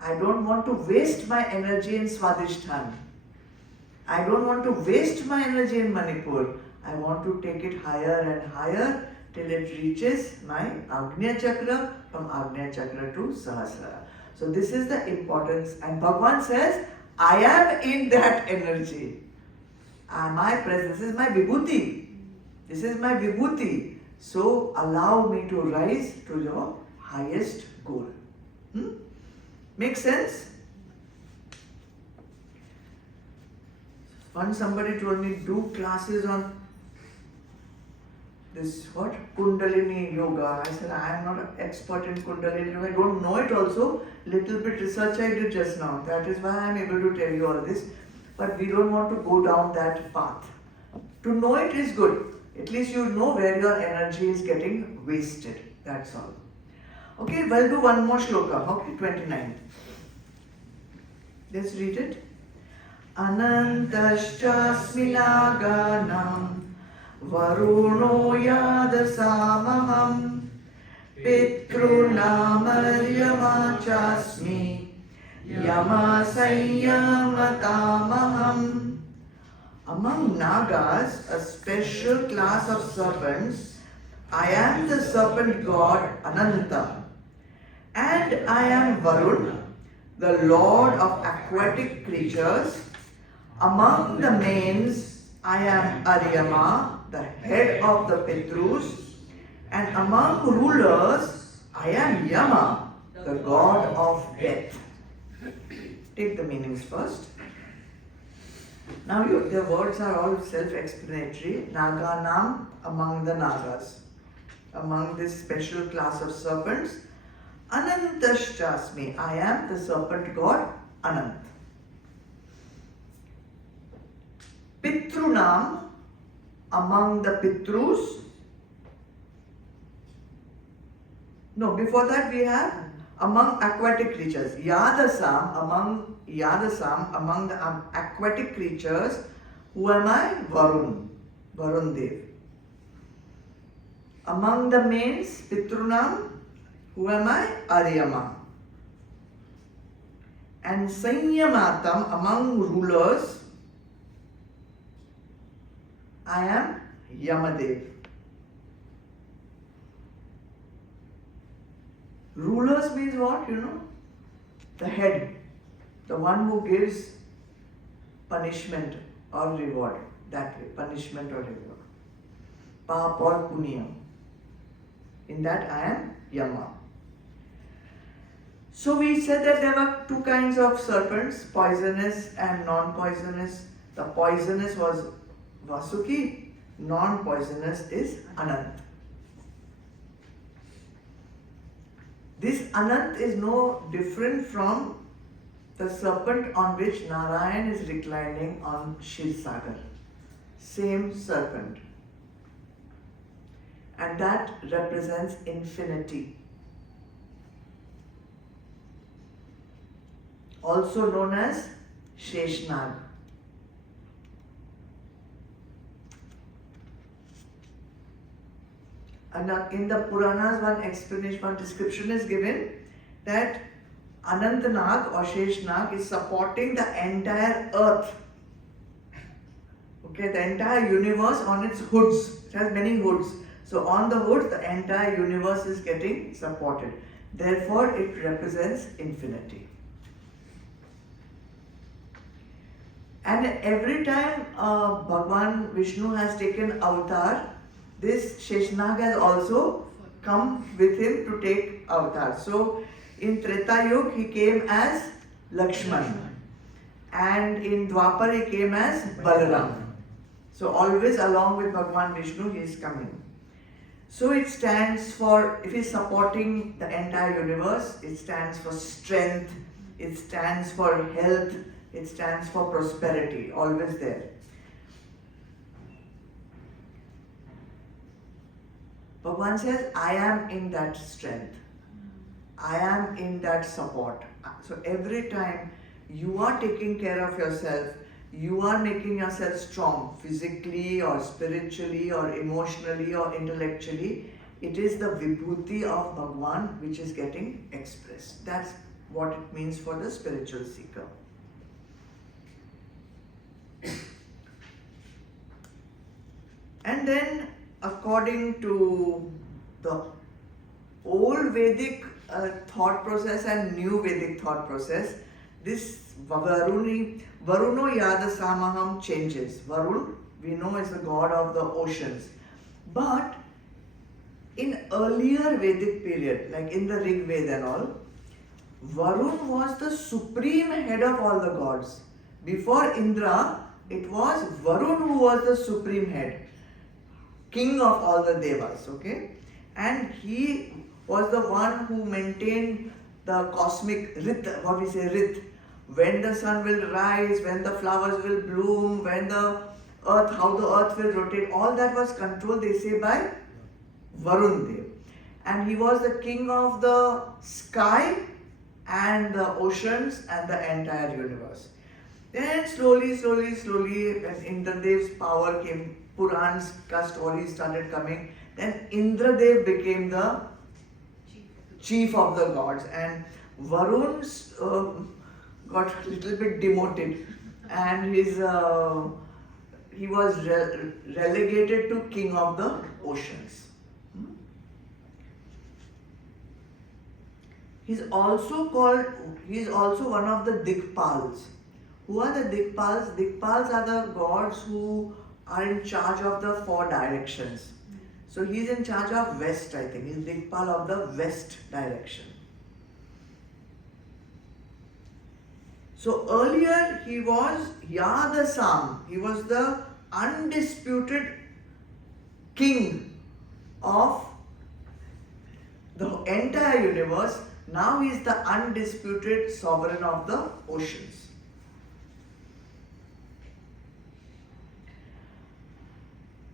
I don't want to waste my energy in Swadhisthana. I don't want to waste my energy in Manipur. I want to take it higher and higher till it reaches my Agnya chakra, from Agnya chakra to Sahasrara. So this is the importance, and Bhagwan says, I am in that energy. My presence is my Vibhuti. This is my Vibhuti. So allow me to rise to your highest goal. Make sense? Once somebody told me, do classes on this, what? Kundalini yoga. I said, I am not an expert in Kundalini yoga. I don't know it also. Little bit research I did just now. That is why I am able to tell you all this. But we don't want to go down that path. To know it is good. At least you know where your energy is getting wasted. That's all. Okay, we'll do one more shloka. Okay, 29. Let's read it. Anantaschasmi naganam Varuno yadasamaham Pitrunamaryamanchasmi Yama Sayyamatamaham. Among Nagas, a special class of serpents, I am the serpent god Ananta, and I am Varun, the lord of aquatic creatures. Among the mains, I am Aryama, the head of the Pitrus, and among rulers, I am Yama, the god of death. Take the meanings first. Now the words are all self-explanatory. Naganam, among the Nagas. Among this special class of serpents, Anantaschasmi, I am the serpent god Anant. Pitrunam, among the Pitrus. No, before that we have among aquatic creatures. Yadasam, among the aquatic creatures. Who am I? Varun Dev. Among the mains, Pitrunam, who am I? Aryama. And Sanyamatam, among rulers, I am Yamadev. Rulers means what? The head, the one who gives punishment or reward. That way, punishment or reward. Pap or punya. In that I am Yama. So we said that there were two kinds of serpents, poisonous and non-poisonous. The poisonous was Vasuki, non-poisonous is Anant. This Anant is no different from the serpent on which Narayan is reclining on Shilsagar. Same serpent. And that represents infinity. Also known as Sheshnag. And in the Puranas, one explanation, one description is given that Anantanag or Sheshnag is supporting the entire earth. Okay, the entire universe on its hoods. It has many hoods. So on the hood, the entire universe is getting supported. Therefore, it represents infinity. And every time Bhagwan Vishnu has taken avatar, this Sheshnag has also come with him to take avatar. So in Treta Yuga he came as Lakshman, and in Dwapar he came as Balaram. So always along with Bhagwan Vishnu he is coming. So it stands for, if he is supporting the entire universe, it stands for strength, it stands for health, it stands for prosperity, always there. Bhagwan says, I am in that strength. I am in that support. So every time you are taking care of yourself, you are making yourself strong physically or spiritually or emotionally or intellectually, it is the Vibhuti of Bhagwan which is getting expressed. That's what it means for the spiritual seeker. And then, according to the old Vedic thought process and new Vedic thought process, this Varuno Yadasamaham changes. Varun, we know, is the god of the oceans. But in earlier Vedic period, like in the Rig Veda and all, Varun was the supreme head of all the gods. Before Indra, it was Varun who was the supreme head, king of all the devas, okay? And he was the one who maintained the cosmic rit, what we say rit, when the sun will rise, when the flowers will bloom, when the earth, how the earth will rotate, all that was controlled, they say, by Varun Dev. And he was the king of the sky and the oceans and the entire universe. Then slowly, when Indradev's power came, Purans, stories started coming, then Indradev became the chief of the gods, and Varun got a little bit demoted, and he was relegated to king of the oceans. He's also one of the Dikpals. Who are the Dikpals? Dikpals are the gods who are in charge of the four directions. So he's in charge of west, I think. He's Dikpal of the west direction. So earlier he was Yadasam. He was the undisputed king of the entire universe. Now he is the undisputed sovereign of the oceans.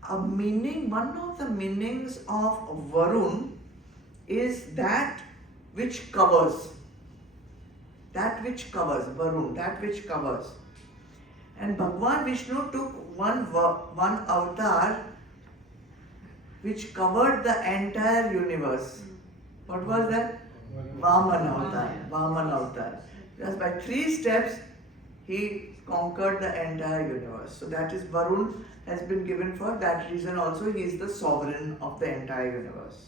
one of the meanings of Varun is that which covers. That which covers, Varun, that which covers. And Bhagwan Vishnu took one avatar which covered the entire universe. What was that? Vaman avatar. Vaman avatar. Just by 3 steps, he conquered the entire universe. So that is Varun has been given for that reason also. He is the sovereign of the entire universe.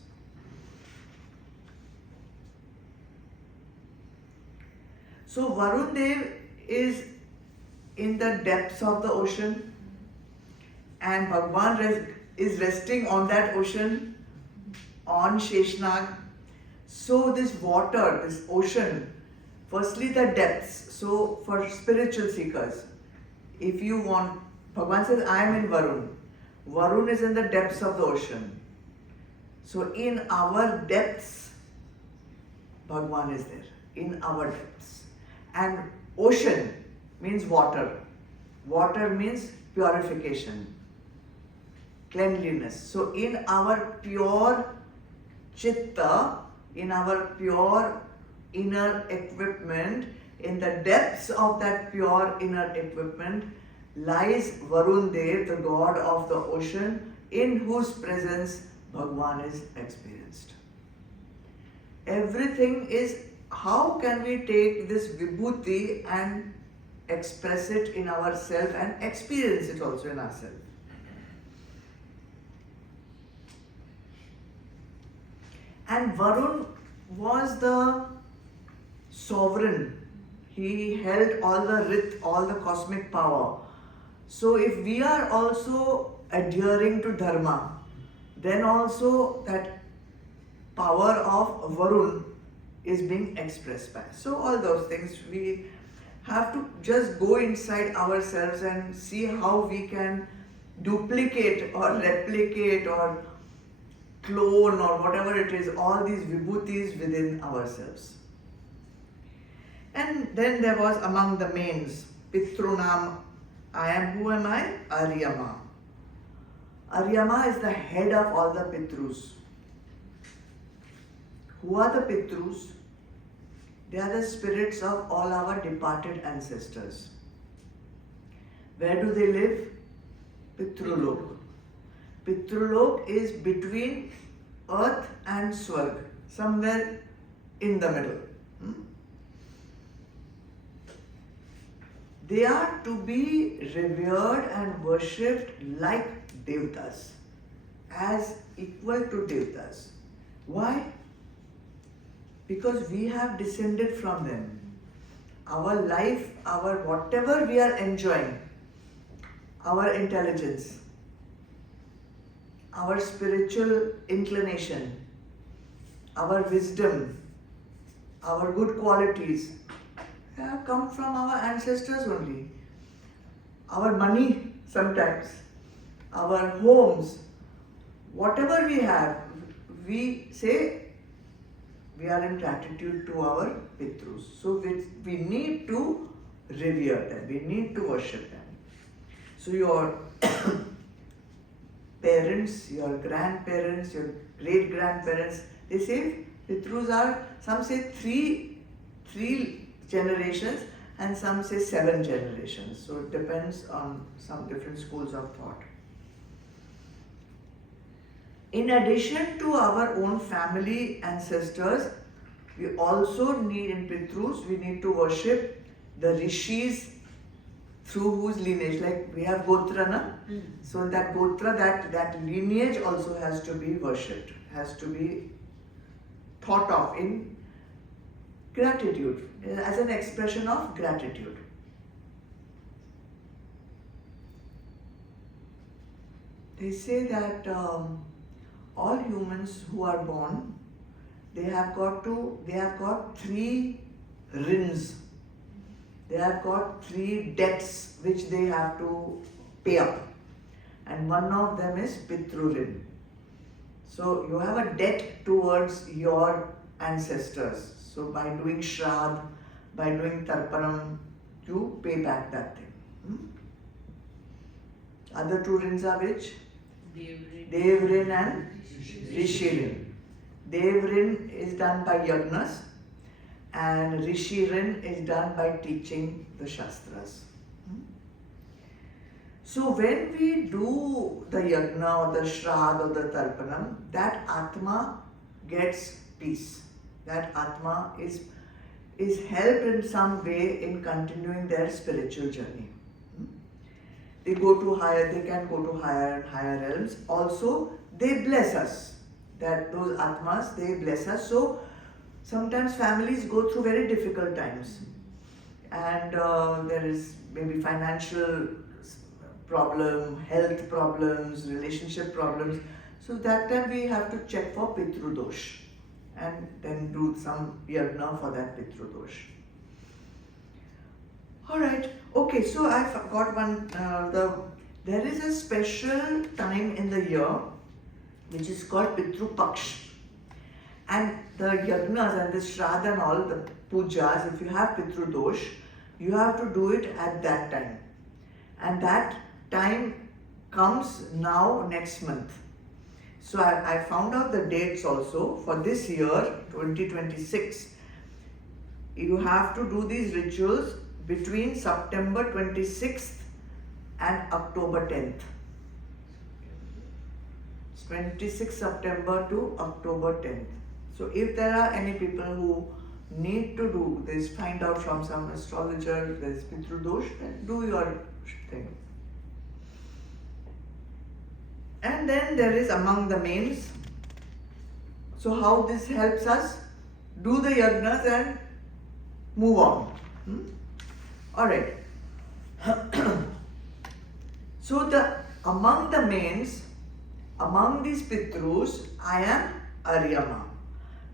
So Varun Dev is in the depths of the ocean, and Bhagwan is resting on that ocean, on Sheshnag. So this water, this ocean, firstly the depths. So for spiritual seekers, if you want, Bhagwan says, I am in Varun. Varun is in the depths of the ocean. So in our depths, Bhagwan is there. In our depths. And ocean means water. Water means purification, cleanliness. So in our pure chitta, in our pure inner equipment, in the depths of that pure inner equipment lies Varun Dev, the god of the ocean, in whose presence Bhagwan is experienced. Everything is, how can we take this Vibhuti and express it in ourselves and experience it also in ourselves? And Varun was the sovereign. He held all the Rit, all the cosmic power. So if we are also adhering to Dharma, then also that power of Varun is being expressed by. So all those things, we have to just go inside ourselves and see how we can duplicate or replicate or clone or whatever it is, all these vibhutis within ourselves. And then there was among the mains, Pitrunam, I am, who am I? Aryama. Aryama is the head of all the Pitrus. Who are the Pitrus? They are the spirits of all our departed ancestors. Where do they live? Pitrulok. Pitrulok is between earth and Swarg, somewhere in the middle. They are to be revered and worshipped like Devatas, as equal to Devatas. Why? Because we have descended from them. Our life, our whatever we are enjoying, our intelligence, our spiritual inclination, our wisdom, our good qualities have come from our ancestors only. Our money sometimes, our homes, whatever we have, we say we are in gratitude to our Pitrus. So we need to revere them, we need to worship them. So your parents, your grandparents, your great-grandparents, they say Pitrus are, some say three generations and some say 7 generations. So it depends on some different schools of thought. In addition to our own family ancestors, we also need in Pitrus, we need to worship the rishis through whose lineage, like we have Gotra, na? So that Gotra, that lineage also has to be worshipped, has to be thought of in gratitude, as an expression of gratitude. They say that all humans who are born, they have got 3 rins. They have got 3 debts which they have to pay up. And one of them is Pitru Rin. So you have a debt towards your ancestors. So by doing Shrimad, by doing Tarpanam, you pay back that thing. Other 2 rins are which? Devrin and Rishirin. Devrin is done by yagnas and Rishirin is done by teaching the Shastras. So when we do the yagna or the Shraddha or the Tarpanam, that Atma gets peace. That Atma is helped in some way in continuing their spiritual journey. They can go to higher and higher realms. Also, they bless us. That those Atmas, they bless us. So sometimes families go through very difficult times. And there is maybe financial problem, health problems, relationship problems. So that time we have to check for Pitru Dosh and then do some yagna for that Pitru Dosh. Alright, okay, so I got one, there is a special time in the year which is called Pitru Paksh. And the yagnas and the Shraddha and all, the pujas, if you have Pitru Dosh, you have to do it at that time. And that time comes now next month. So I found out the dates also for this year, 2026. You have to do these rituals between September 26th and October 10th. 26th September to October 10th. So if there are any people who need to do this, find out from some astrologer, there's Pitru Dosh, then do your thing. And then there is among the mains. So how this helps us? Do the yagnas and move on. Alright. So among the mains, among these Pitrus, I am Aryama.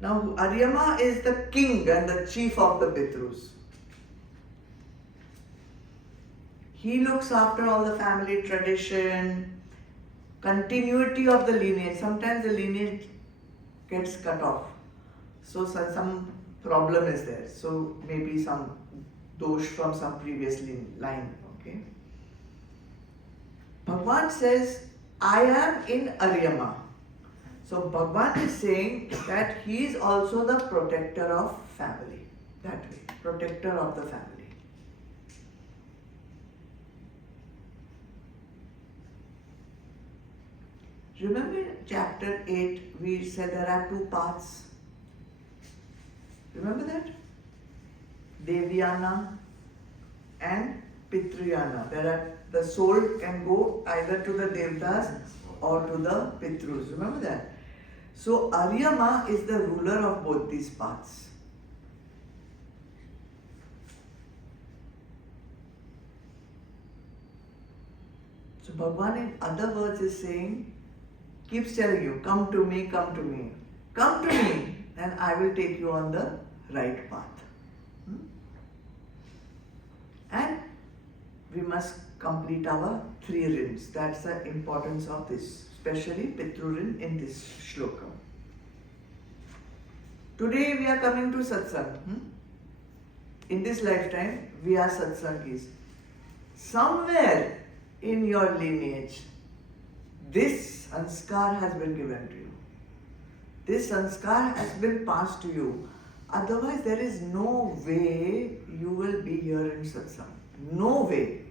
Now Aryama is the king and the chief of the Pitrus. He looks after all the family tradition, continuity of the lineage. Sometimes the lineage gets cut off. So some problem is there. So maybe some dosh from some previous line. Okay. Bhagwan says, I am in Aryama. So Bhagwan is saying that he is also the protector of family. That way, protector of the family. Remember in chapter 8, we said there are two paths. Remember that? Devyana and Pitruyana. The soul can go either to the Devdas or to the Pitrus. Remember that? So Aryama is the ruler of both these paths. So Bhagwan in other words is saying, keeps telling you, come to me, come to me. Come to me, and I will take you on the right path. And we must complete our 3 rins. That's the importance of this, especially Pitru rin in this shloka. Today we are coming to satsang. In this lifetime, we are satsangis. Somewhere in your lineage, this sanskar has been given to you. This sanskar has been passed to you. Otherwise, there is no way you will be here in satsang. No way.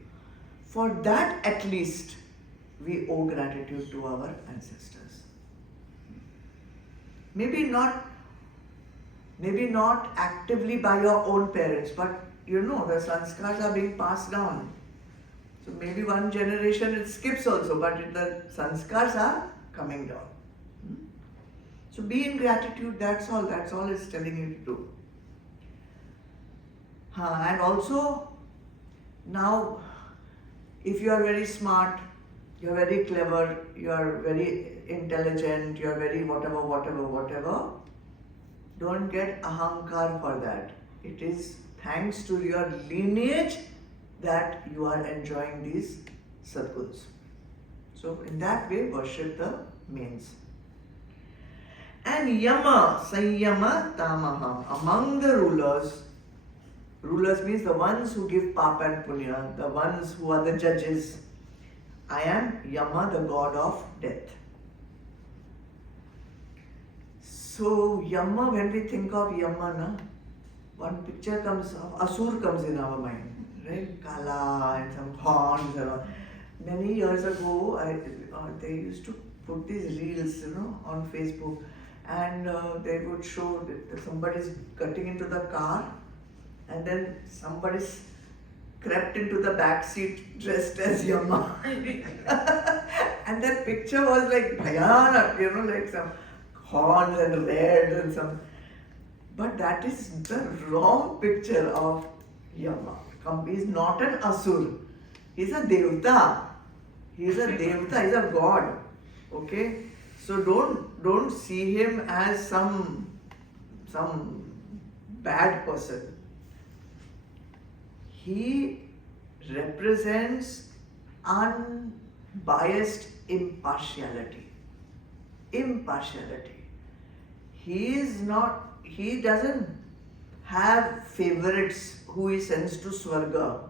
For that at least, we owe gratitude to our ancestors. Maybe not actively by your own parents, but the sanskars are being passed down. So maybe one generation it skips also, but the sanskars are coming down. So be in gratitude, that's all it's telling you to do. And also, now, if you are very smart, you are very clever, you are very intelligent, you are very whatever, don't get ahankar for that. It is thanks to your lineage that you are enjoying these sadgunas. So in that way, worship the mains. And Yama, Sanyama, Tamaha, among the rulers means the ones who give papa and punya, the ones who are the judges. I am Yama, the god of death. So Yama, when we think of Yama, na, one picture comes of Asur comes in our mind, right? Kala and some horns and all. Many years ago, they used to put these reels, on Facebook, and they would show that somebody's getting into the car, and then somebody's crept into the back seat dressed as Yama. And that picture was like bhayanak, like some horns and red and some. But that is the wrong picture of Yama. He's not an asur. He's a devta. He's a devta. He's a god. Okay. So don't see him as some bad person. He represents unbiased impartiality. Impartiality. He doesn't have favorites who he sends to Swarga,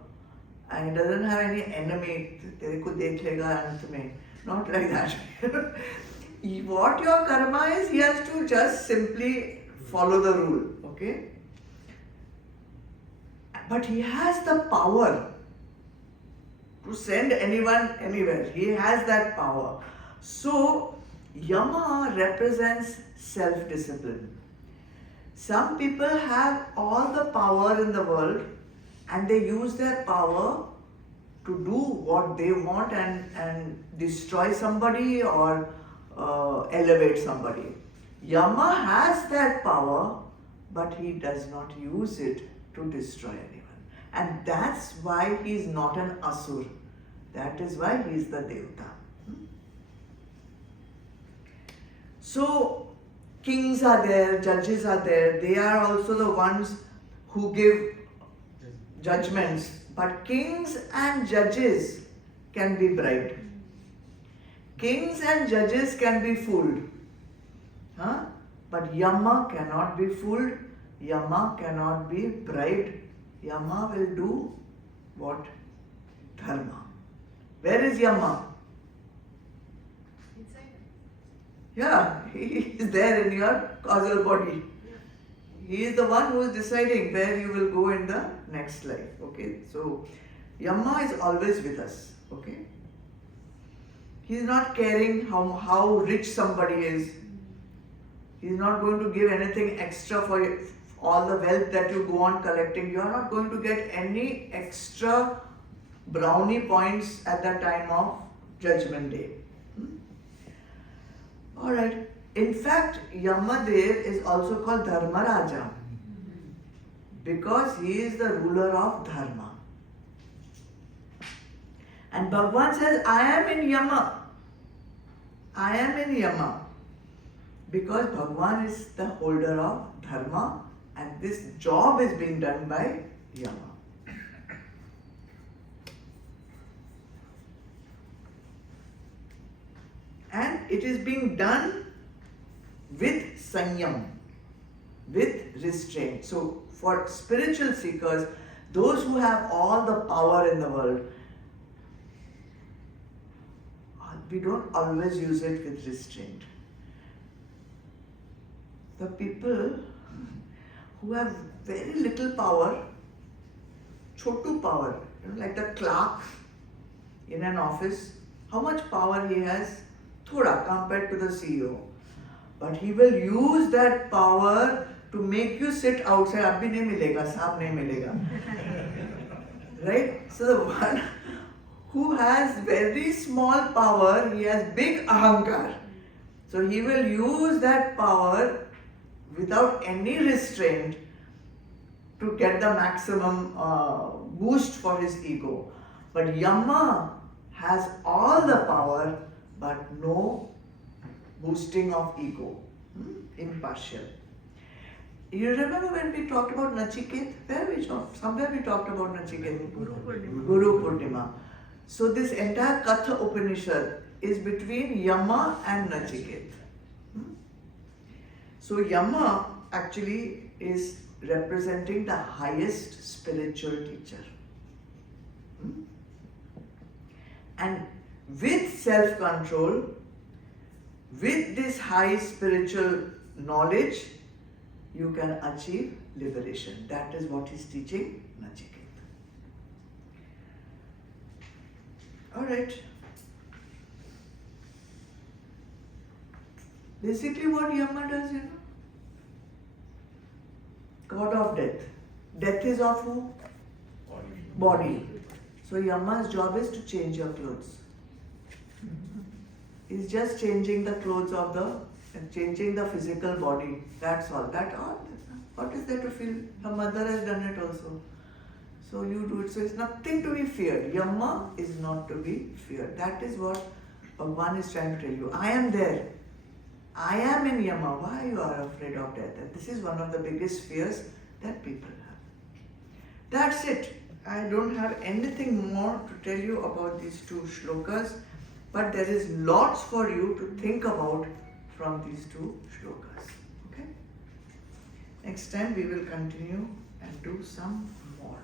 and he doesn't have any enemy. Tere ko dekh lega ant mein. Not like that. What your karma is, he has to just simply follow the rule. Okay? But he has the power to send anyone anywhere. He has that power. So, Yama represents self-discipline. Some people have all the power in the world and they use their power to do what they want and destroy somebody or elevate somebody. Yama has that power, but he does not use it to destroy anyone. And that's why he is not an asur. That is why he is the devta. So, kings are there, judges are there. They are also the ones who give judgments. But kings and judges can be bribed. Kings and judges can be fooled. But Yama cannot be fooled. Yama cannot be bribed. Yama will do what? Dharma. Where is Yama? Inside. Yeah, he is there in your causal body. He is the one who is deciding where you will go in the next life. Okay, so Yama is always with us. Okay, he is not caring how rich somebody is. He is not going to give anything extra for all the wealth that you go on collecting. You are not going to get any extra brownie points at the time of Judgment Day. Alright. In fact, Yamadev is also called Dharmaraja because he is the ruler of Dharma. And Bhagwan says, I am in Yama. I am in Yama. Because Bhagwan is the holder of Dharma and this job is being done by Yama. And it is being done with sanyam, with restraint. So for spiritual seekers, those who have all the power in the world, we don't always use it with restraint. The people who have very little power, chotu power, like the clerk in an office, how much power he has? Thoda compared to the CEO. But he will use that power to make you sit outside. Abhi nahi milega, saab nahi milega. Right? So the one who has very small power, he has big ahankar. So he will use that power without any restraint to get the maximum boost for his ego. But Yama has all the power but no boosting of ego. Impartial. You remember when we talked about Nachiket? Somewhere we talked about Nachiket. Guru Purnima. So this entire Katha Upanishad is between Yama and Nachiket. So Yama actually is representing the highest spiritual teacher. And with self-control, with this high spiritual knowledge, you can achieve liberation. That is what he's teaching Nachiketa. Alright. Basically what Yama does, God of death. Death is of who? Body. So Yama's job is to change your clothes. He's just changing the clothes of changing the physical body. That's all. What is there to feel? Her mother has done it also. So you do it. So it's nothing to be feared. Yama is not to be feared. That is what Bhagwan is trying to tell you. I am there. I am in Yama. Why you are afraid of death? And this is one of the biggest fears that people have. That's it. I don't have anything more to tell you about these two shlokas, but there is lots for you to think about from these two shlokas. Okay? Next time we will continue and do some more.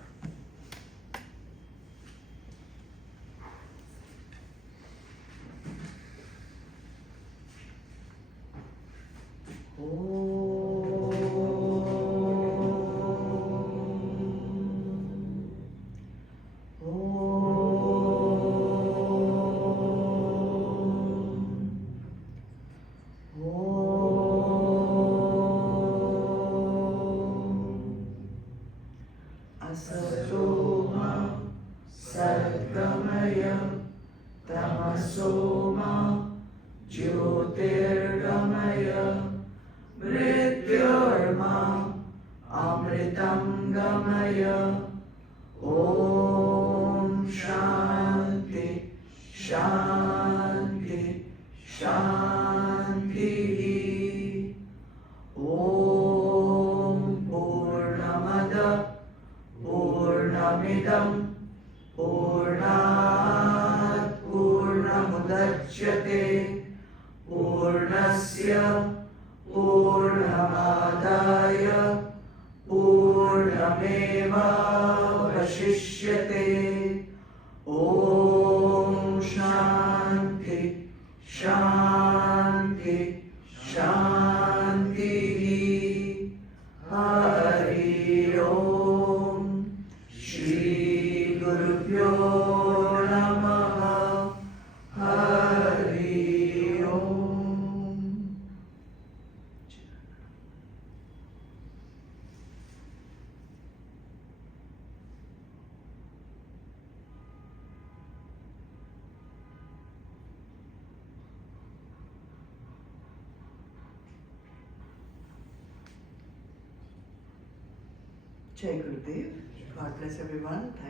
Jai Gurudev. God bless everyone.